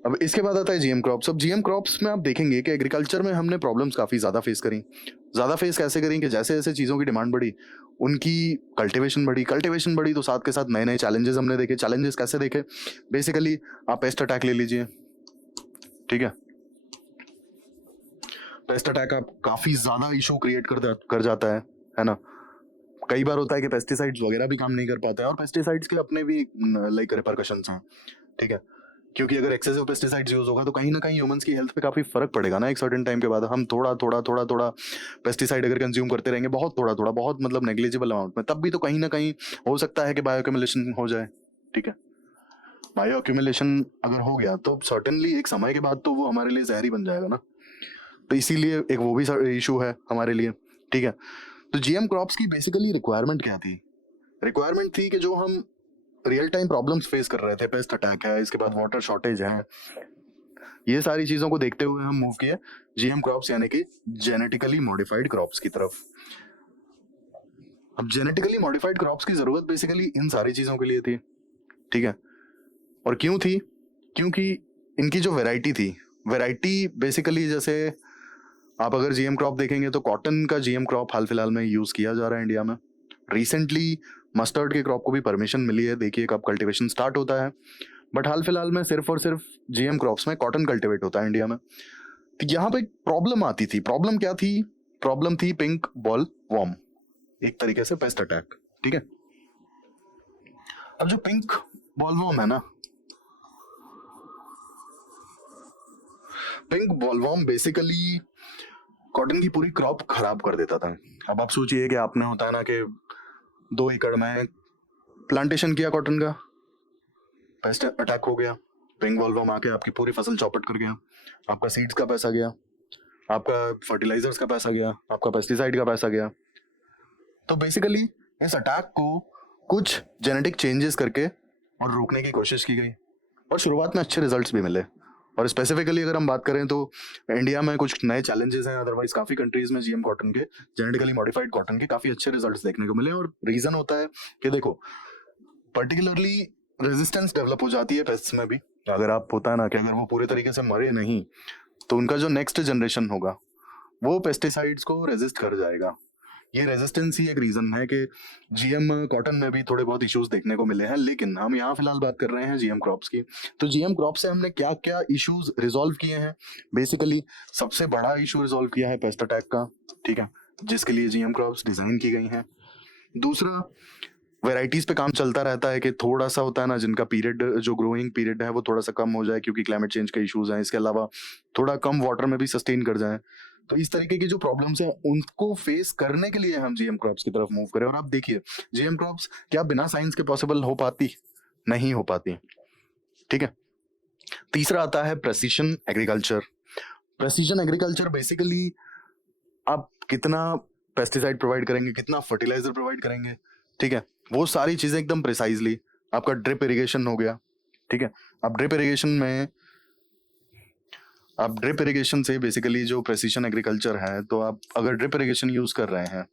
अब इसके बाद आता है जीएम क्रॉप्स। अब जीएम क्रॉप्स में आप देखेंगे कि एग्रीकल्चर में हमने प्रॉब्लम्स काफ़ी ज़्यादा फेस करी। ज़्यादा फेस कैसे करी कि जैसे जैसे चीज़ों की डिमांड बढ़ी उनकी कल्टीवेशन बढ़ी तो साथ के साथ नए नए चैलेंजेस हमने देखे। चैलेंजेस कैसे देखे? बेसिकली आप पेस्ट अटैक ले लीजिए, ठीक है। पेस्ट अटैक आप काफी ज्यादा इशू क्रिएट कर जाता है ना। कई बार होता है कि पेस्टिसाइड्स वगैरह भी काम नहीं कर पाते हैं, और पेस्टिसाइड्स के अपने भी लाइक रिपरकशंस हैं, ठीक है। क्योंकि अगर एक्सेसिव पेस्टिसाइड्स यूज होगा तो कहीं ना कहीं ह्यूमंस की हेल्थ पे काफी फर्क पड़ेगा ना एक सर्टेन टाइम के बाद। हम थोड़ा थोड़ा थोड़ा थोड़ा पेस्टिसाइड अगर कंज्यूम करते रहेंगे, बहुत थोड़ा थोड़ा, बहुत मतलब नेग्लिजिबल अमाउंट में, तब भी तो कहीं ना कहीं हो सकता है कि बायोअक्यूमुलेशन हो जाए, ठीक है। बायोअक्यूमुलेशन अगर हो गया तो सर्टेनली एक समय के बाद तो वो हमारे लिए जहर ही बन जाएगा ना। तो इसीलिए एक वो भी इशू है हमारे लिए, ठीक है। तो जीएम क्रॉप्स की बेसिकली रिक्वायरमेंट क्या थी? रिक्वायरमेंट थी कि जो हम रियल टाइम प्रॉब्लम्स फेस कर रहे थे, पेस्ट अटैक है, इसके बाद वाटर शॉर्टेज है, ये सारी चीजों को देखते हुए हम मूव किए जीएम क्रॉप्स यानी कि जेनेटिकली मॉडिफाइड क्रॉप्स की तरफ। अब जेनेटिकली मॉडिफाइड क्रॉप्स की जरूरत बेसिकली इन सारी चीजों के लिए थी, ठीक है। और क्यों थी? क्योंकि इनकी जो वैरायटी थी, वैरायटी बेसिकली जैसे आप अगर जीएम क्रॉप देखेंगे तो कॉटन का जीएम क्रॉप हाल फिलहाल में यूज किया जा रहा है इंडिया में। रिसेंटली मस्टर्ड के क्रॉप को भी परमिशन मिली है, देखिए कब कल्टीवेशन स्टार्ट होता है। बट हाल फिलहाल में सिर्फ और सिर्फ जीएम क्रॉप्स में कॉटन कल्टीवेट होता है इंडिया में। तो यहाँ पे एक प्रॉब्लम आती थी। प्रॉब्लम क्या थी? प्रॉब्लम थी पिंक बॉल वॉर्म, एक तरीके से पेस्ट अटैक, ठीक है। अब जो पिंक बॉल वॉर्म है ना, pink ball warm basically cotton की पूरी क्रॉप खराब कर देता था। अब आप सोचिए कि आपने होता है ना कि 2 एकड़ में प्लांटेशन किया कॉटन का, पेस्ट अटैक हो गया, पिंक बॉलवर्म आके आपकी पूरी फसल चौपट कर गया, आपका सीड्स का पैसा गया, आपका फर्टिलाइजर्स का पैसा गया, आपका पेस्टिसाइड का पैसा गया। तो बेसिकली इस अटैक को कुछ जेनेटिक चेंजेस करके और रोकने की कोशिश की गई, और शुरुआत में अच्छे रिजल्ट्स भी मिले। और स्पेसिफिकली अगर हम बात करें तो इंडिया में कुछ नए चैलेंजेस हैं, अदरवाइज काफी कंट्रीज में जीएम कॉटन के, जेनेटिकली मॉडिफाइड कॉटन के काफी अच्छे रिजल्ट्स देखने को मिले। और रीजन होता है कि देखो, पर्टिकुलरली रेजिस्टेंस डेवलप हो जाती है पेस्ट्स में भी। अगर आप होता है ना कि अगर वो पूरे तरीके से मरे नहीं तो उनका जो नेक्स्ट जनरेशन होगा वो पेस्टिसाइड्स को रेजिस्ट कर जाएगा। ये रेजिस्टेंस ही एक रीजन है कि जीएम कॉटन में भी थोड़े बहुत इश्यूज देखने को मिले हैं। लेकिन हम यहाँ फिलहाल बात कर रहे हैं जीएम क्रॉप्स की। तो जीएम क्रॉप से हमने क्या क्या इश्यूज रिजॉल्व किए हैं? बेसिकली सबसे बड़ा इशू रिजॉल्व किया है पेस्ट अटैक का, ठीक है, जिसके लिए जीएम क्रॉप्स डिजाइन की गई हैं। दूसरा, वेराइटीज पे काम चलता रहता है कि थोड़ा सा होता है ना जिनका पीरियड, जो ग्रोइंग पीरियड है वो थोड़ा सा कम हो जाए क्योंकि क्लाइमेट चेंज के इश्यूज हैं। इसके अलावा थोड़ा कम वाटर में भी सस्टेन कर जाए। तो इस तरीके की जो प्रॉब्लम्स हैं उनको फेस करने के लिए हम जीएम क्रॉप्स की तरफ मूव करें। और आप देखिए, जीएम क्रॉप्स क्या बिना साइंस के पॉसिबल हो पाती? नहीं हो पाती, ठीक है। तीसरा आता है precision agriculture. Precision agriculture basically आप कितना पेस्टिसाइड प्रोवाइड करेंगे, कितना फर्टिलाइजर प्रोवाइड करेंगे, ठीक है, वो सारी चीजें एकदम प्रिसाइजली। आपका ड्रिप इरिगेशन हो गया, ठीक है। अब ड्रिप इरिगेशन से बेसिकली जो प्रेसिशन एग्रीकल्चर है, तो आप अगर ड्रिप इरिगेशन यूज कर रहे हैं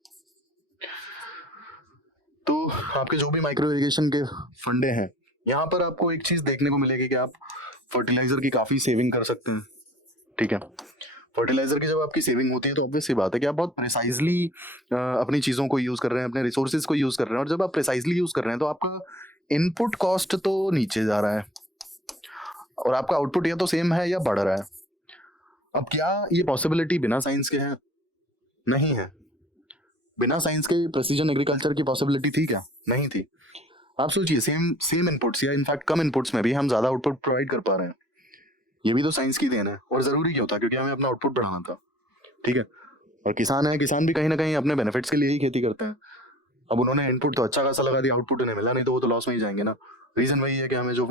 तो आपके जो भी माइक्रो इरिगेशन के फंडे हैं, यहाँ पर आपको एक चीज देखने को मिलेगी कि आप फर्टिलाइजर की काफी सेविंग कर सकते हैं, ठीक है। फर्टिलाइजर की जब आपकी सेविंग होती है तो ऑब्वियस सी बात है कि आप बहुत प्रिसाइजली अपनी चीज़ों को यूज़ कर रहे हैं, अपने रिसोर्सेज को यूज़ कर रहे हैं। और जब आप प्रिसाइजली यूज़ कर रहे हैं तो आपका इनपुट कॉस्ट तो नीचे जा रहा है और आपका आउटपुट या तो सेम है या बढ़ रहा है। अब क्या ये पॉसिबिलिटी बिना साइंस के है? नहीं है। बिना साइंस के प्रेसिजन एग्रीकल्चर की पॉसिबिलिटी थी क्या? नहीं थी। आप सोचिए, सेम इनपुट्स या इनफैक्ट कम इनपुट्स में भी हम ज़्यादा आउटपुट प्रोवाइड कर पा रहे हैं। ये भी तो साइंस की देन है। और ज़रूरी क्यों था? क्योंकि हमें अपना आउटपुट बढ़ाना था, ठीक है। और किसान है, किसान भी कहीं ना कहीं अपने बेनिफिट्स के लिए ही खेती करते हैं। अब उन्होंने इनपुट तो अच्छा खासा लगा दिया, आउटपुट उन्हें मिला नहीं, तो वो तो लॉस में ही जाएंगे ना। रीजन वही है कि हमें जो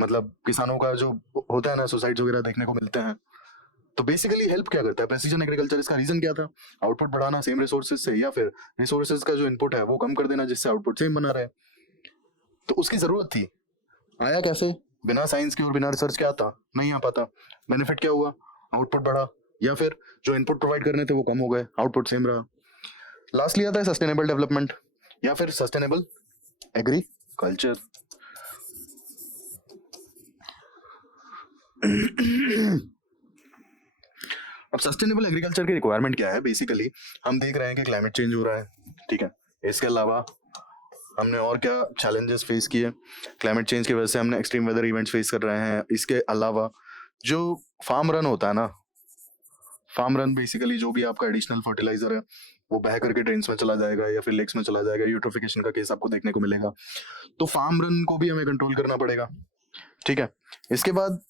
मतलब किसानों का जो होता है ना, सुसाइड्स वगैरह देखने को मिलते हैं। तो बेसिकली हेल्प क्या करता है प्रेसिजन एग्रीकल्चर? इसका रीजन क्या था? आउटपुट बढ़ाना सेम रिसोर्सेज से, या फिर रिसोर्सेज का जो इनपुट है वो कम कर देना जिससे आउटपुट सेम बना रहे। तो उसकी जरूरत थी। आया कैसे? बिना साइंस के और बिना रिसर्च के आता नहीं आ पाता। बेनिफिट क्या हुआ? आउटपुट बढ़ा, या फिर जो इनपुट प्रोवाइड करने थे वो कम हो गए, आउटपुट सेम रहा। लास्टली आता है सस्टेनेबल डेवलपमेंट या फिर सस्टेनेबल एग्रीकल्चर। अब सस्टेनेबल एग्रीकल्चर की रिक्वायरमेंट क्या है? बेसिकली हम देख रहे हैं कि क्लाइमेट चेंज हो रहा है, ठीक है। इसके अलावा हमने और क्या चैलेंजेस फेस किए? क्लाइमेट चेंज की वजह से हमने एक्सट्रीम वेदर इवेंट्स फेस कर रहे हैं। इसके अलावा जो फार्म रन होता है ना, फार्म रन बेसिकली जो भी आपका एडिशनल फर्टिलाइजर है वो बह करके ड्रेन्स में चला जाएगा या फिर लेक्स में चला जाएगा, यूट्रोफिकेशन का केस आपको देखने को मिलेगा। तो फार्म रन को भी हमें कंट्रोल करना पड़ेगा, ठीक है। इसके बाद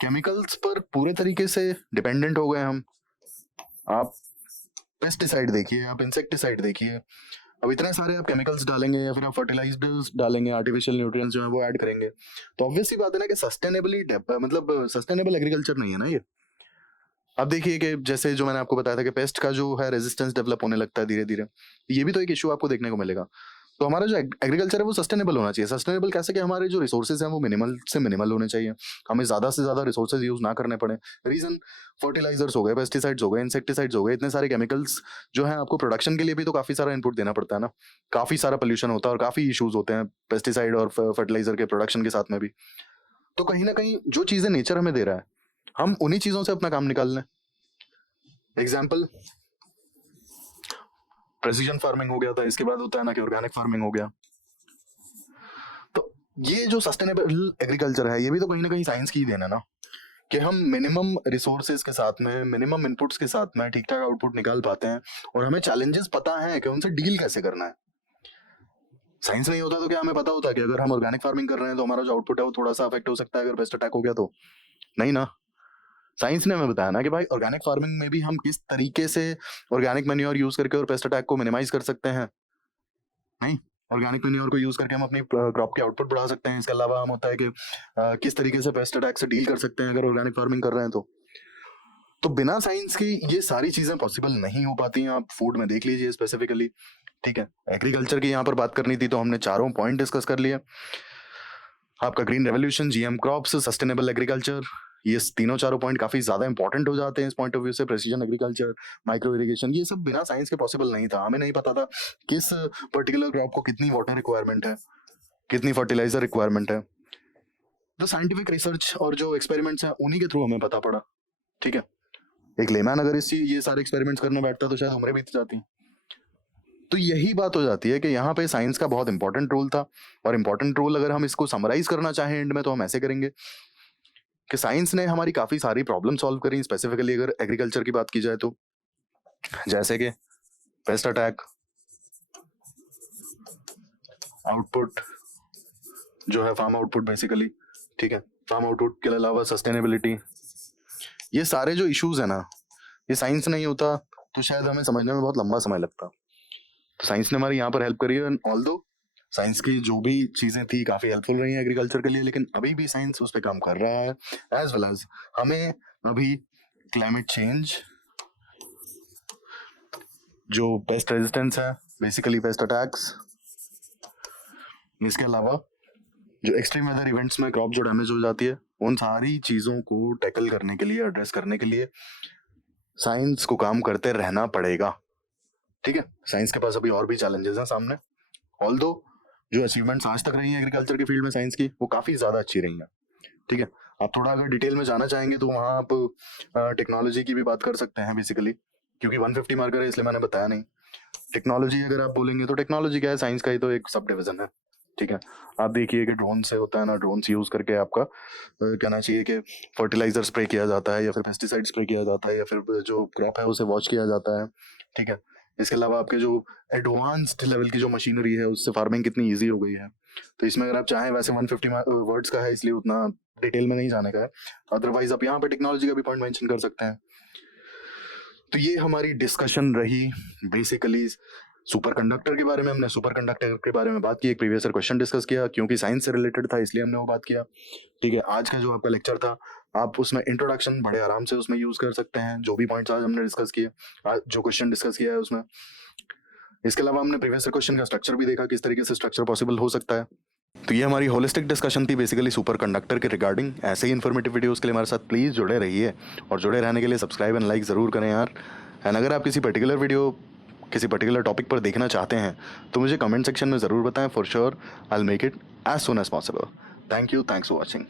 केमिकल्स पर पूरे तरीके से डिपेंडेंट हो गए हम। आप पेस्टिसाइड देखिए, आप इंसेक्टिसाइड देखिए, अब इतने सारे आप केमिकल्स डालेंगे या फिर आप फर्टिलाइजर्स डालेंगे, आर्टिफिशियल न्यूट्रिएंट्स जो है वो ऐड करेंगे, तो ऑब्वियस सी बात है ना कि मतलब सस्टेनेबल एग्रीकल्चर नहीं है ना ये। अब देखिए कि जैसे जो मैंने आपको बताया था कि पेस्ट का जो है रेजिस्टेंस डेवलप होने लगता है धीरे धीरे, ये भी तो एक इशू आपको देखने को मिलेगा। तो हमारा जो एग्रीकल्चर है वो सस्टेनेबल होना चाहिए। सस्टेनेबल कैसे कि हमारे जो रिसोर्सेज हैं वो मिनिमल से मिनिमल होने चाहिए, हमें ज्यादा से ज्यादा रिसोर्सेज यूज ना करने पड़े। रीजन फर्टिलाइजर्स हो गए, पेस्टिसाइड्स हो गए, इंसेक्टिसाइड्स हो गए, इतने सारे केमिकल्स जो है आपको प्रोडक्शन के लिए भी तो काफी सारा इनपुट देना पड़ता है ना, काफी सारा पोल्यूशन होता है और काफी इश्यूज होते हैं पेस्टिसाइड और फर्टिलाइजर के प्रोडक्शन के साथ में भी। तो कहीं ना कहीं जो चीजें नेचर हमें दे रहा है हम उन्हीं चीजों से अपना काम निकाल लें। एग्जाम्पल प्रेसिजन फार्मिंग हो गया था, इसके बाद होता है ना कि ऑर्गेनिक फार्मिंग हो गया। तो ये जो सस्टेनेबल एग्रीकल्चर है ये भी तो कहीं ना कहीं साइंस की ही देन है ना, कि हम मिनिमम रिसोर्सेज के साथ में, मिनिमम इनपुट्स के साथ में ठीक ठाक आउटपुट निकाल पाते हैं और हमें चैलेंजेस पता है कि उनसे डील कैसे करना है। साइंस नहीं होता तो क्या हमें पता होता कि अगर हम ऑर्गेनिक फार्मिंग कर रहे हैं तो हमारा जो आउटपुट है वो थोड़ा सा अफेक्ट हो सकता है अगर पेस्ट अटैक हो गया तो? नहीं ना। साइंस ने हमें बताया ना कि भाई ऑर्गेनिक फार्मिंग में भी हम किस तरीके से ऑर्गेनिक मैन्योर यूज करके और पेस्ट अटैक को मिनिमाइज कर सकते हैं। नहीं, ऑर्गेनिक मैन्योर को यूज करके हम अपनी क्रॉप की आउटपुट बढ़ा सकते हैं। इसके अलावा हम होता है कि किस तरीके से पेस्ट अटैक से डील कर सकते हैं अगर ऑर्गेनिक फार्मिंग कर रहे हैं तो बिना साइंस की ये सारी चीजें पॉसिबल नहीं हो पाती हैं। आप फूड में देख लीजिए स्पेसिफिकली, ठीक है। एग्रीकल्चर की यहाँ पर बात करनी थी तो हमने चारों पॉइंट डिस्कस कर लिए। आपका green revolution, GM crops, sustainable agriculture, ये तीनों चारों पॉइंट काफी ज्यादा इंपॉर्टेंट हो जाते हैं इस पॉइंट ऑफ व्यू से। प्रेसिजन एग्रीकल्चर, माइक्रो इरिगेशन, ये सब बिना साइंस के पॉसिबल नहीं था। हमें नहीं पता था किस पर्टिकुलर क्रॉप को कितनी वाटर रिक्वायरमेंट है, कितनी फर्टिलाइजर रिक्वायरमेंट है। तो साइंटिफिक रिसर्च और जो एक्सपेरिमेंट्स हैं उन्हीं के थ्रू हमें पता पड़ा, ठीक है। एक लेमैन अगर ये सारे एक्सपेरिमेंट्स करने बैठता तो शायद उम्रें बीत जाती। तो यही बात हो जाती है कि यहाँ पे साइंस का बहुत इंपॉर्टेंट रोल था, और इंपॉर्टेंट रोल अगर हम इसको समराइज करना चाहें एंड में तो हम ऐसे करेंगे कि साइंस ने हमारी काफी सारी प्रॉब्लम सॉल्व करी। स्पेसिफिकली अगर एग्रीकल्चर की बात की जाए तो जैसे कि पेस्ट अटैक, आउटपुट जो है फार्म आउटपुट बेसिकली, ठीक है, फार्म आउटपुट के अलावा सस्टेनेबिलिटी, ये सारे जो इश्यूज है ना, ये साइंस नहीं होता तो शायद हमें समझने में बहुत लंबा समय लगता। तो साइंस ने हमारी यहाँ पर हेल्प करी है। ऑल्दो साइंस की जो भी चीजें थी काफी हेल्पफुल रही हैं एग्रीकल्चर के लिए, लेकिन अभी भी साइंस उस पर काम कर रहा है। एज वेल एज हमें अभी क्लाइमेट चेंज, जो पेस्ट रेजिस्टेंस है, बेसिकली पेस्ट अटैक्स, इसके अलावा जो एक्सट्रीम वेदर इवेंट्स में क्रॉप जो डैमेज हो जाती है, उन सारी चीजों को टैकल करने के लिए, एड्रेस करने के लिए साइंस को काम करते रहना पड़ेगा, ठीक है। साइंस के पास अभी और भी चैलेंजेस हैं सामने। ऑल्दो जो अचीवमेंट्स आज तक रही हैं एग्रीकल्चर के फील्ड में साइंस की, वो काफी ज्यादा अच्छी रही हैं, ठीक है। आप थोड़ा अगर डिटेल में जाना चाहेंगे तो वहाँ आप टेक्नोलॉजी की भी बात कर सकते हैं बेसिकली, क्योंकि 150 मार्कर है इसलिए मैंने बताया नहीं। टेक्नोलॉजी अगर आप बोलेंगे तो टेक्नोलॉजी क्या है, साइंस का ही तो एक सब डिवीजन है, ठीक है। आप देखिए कि ड्रोन से होता है ना, ड्रोन से यूज करके आपका कहना चाहिए कि फर्टिलाइजर स्प्रे किया जाता है या फिर पेस्टिसाइड स्प्रे किया जाता है या फिर जो क्रॉप है उसे वॉच किया जाता है, ठीक है। इसके अलावा आपके जो एडवांस्ड लेवल की जो मशीनरी है उससे फार्मिंग कितनी इजी हो गई है। तो इसमें अगर आप चाहें, वैसे 150 वर्ड्स का है इसलिए उतना डिटेल में नहीं जाने का है, अदरवाइज आप यहाँ पे टेक्नोलॉजी का भी पॉइंट मेंशन कर सकते हैं। तो ये हमारी डिस्कशन रही बेसिकली सुपर कंडक्टर के बारे में। हमने सुपर कंडक्टर के बारे में बात की, एक प्रीवियस क्वेश्चन डिस्कस किया, क्योंकि साइंस से रिलेटेड था इसलिए हमने वो बात किया, ठीक है। आज का जो आपका लेक्चर था, आप उसमें इंट्रोडक्शन बड़े आराम से उसमें यूज कर सकते हैं, जो भी पॉइंट्स आज हमने डिस्कस किए, जो क्वेश्चन डिस्कस किया है उसमें। इसके अलावा हमने प्रीवियस क्वेश्चन का स्ट्रक्चर भी देखा, किस तरीके से स्ट्रक्चर पॉसिबल हो सकता है। तो ये हमारी होलिस्टिक डिस्कशन थी बेसिकली सुपर कंडक्टर के रिगार्डिंग। ऐसे ही इन्फॉर्मेटिव वीडियोस के लिए हमारे साथ प्लीज़ जुड़े रहिए, और जुड़े रहने के लिए सब्सक्राइब एंड लाइक ज़रूर करें यार। एंड अगर आप किसी पर्टिकुलर वीडियो किसी पर्टिकुलर टॉपिक पर देखना चाहते हैं तो मुझे कमेंट सेक्शन में ज़रूर बताएं। For sure I will make it as soon as possible. Thank you, thanks for watching.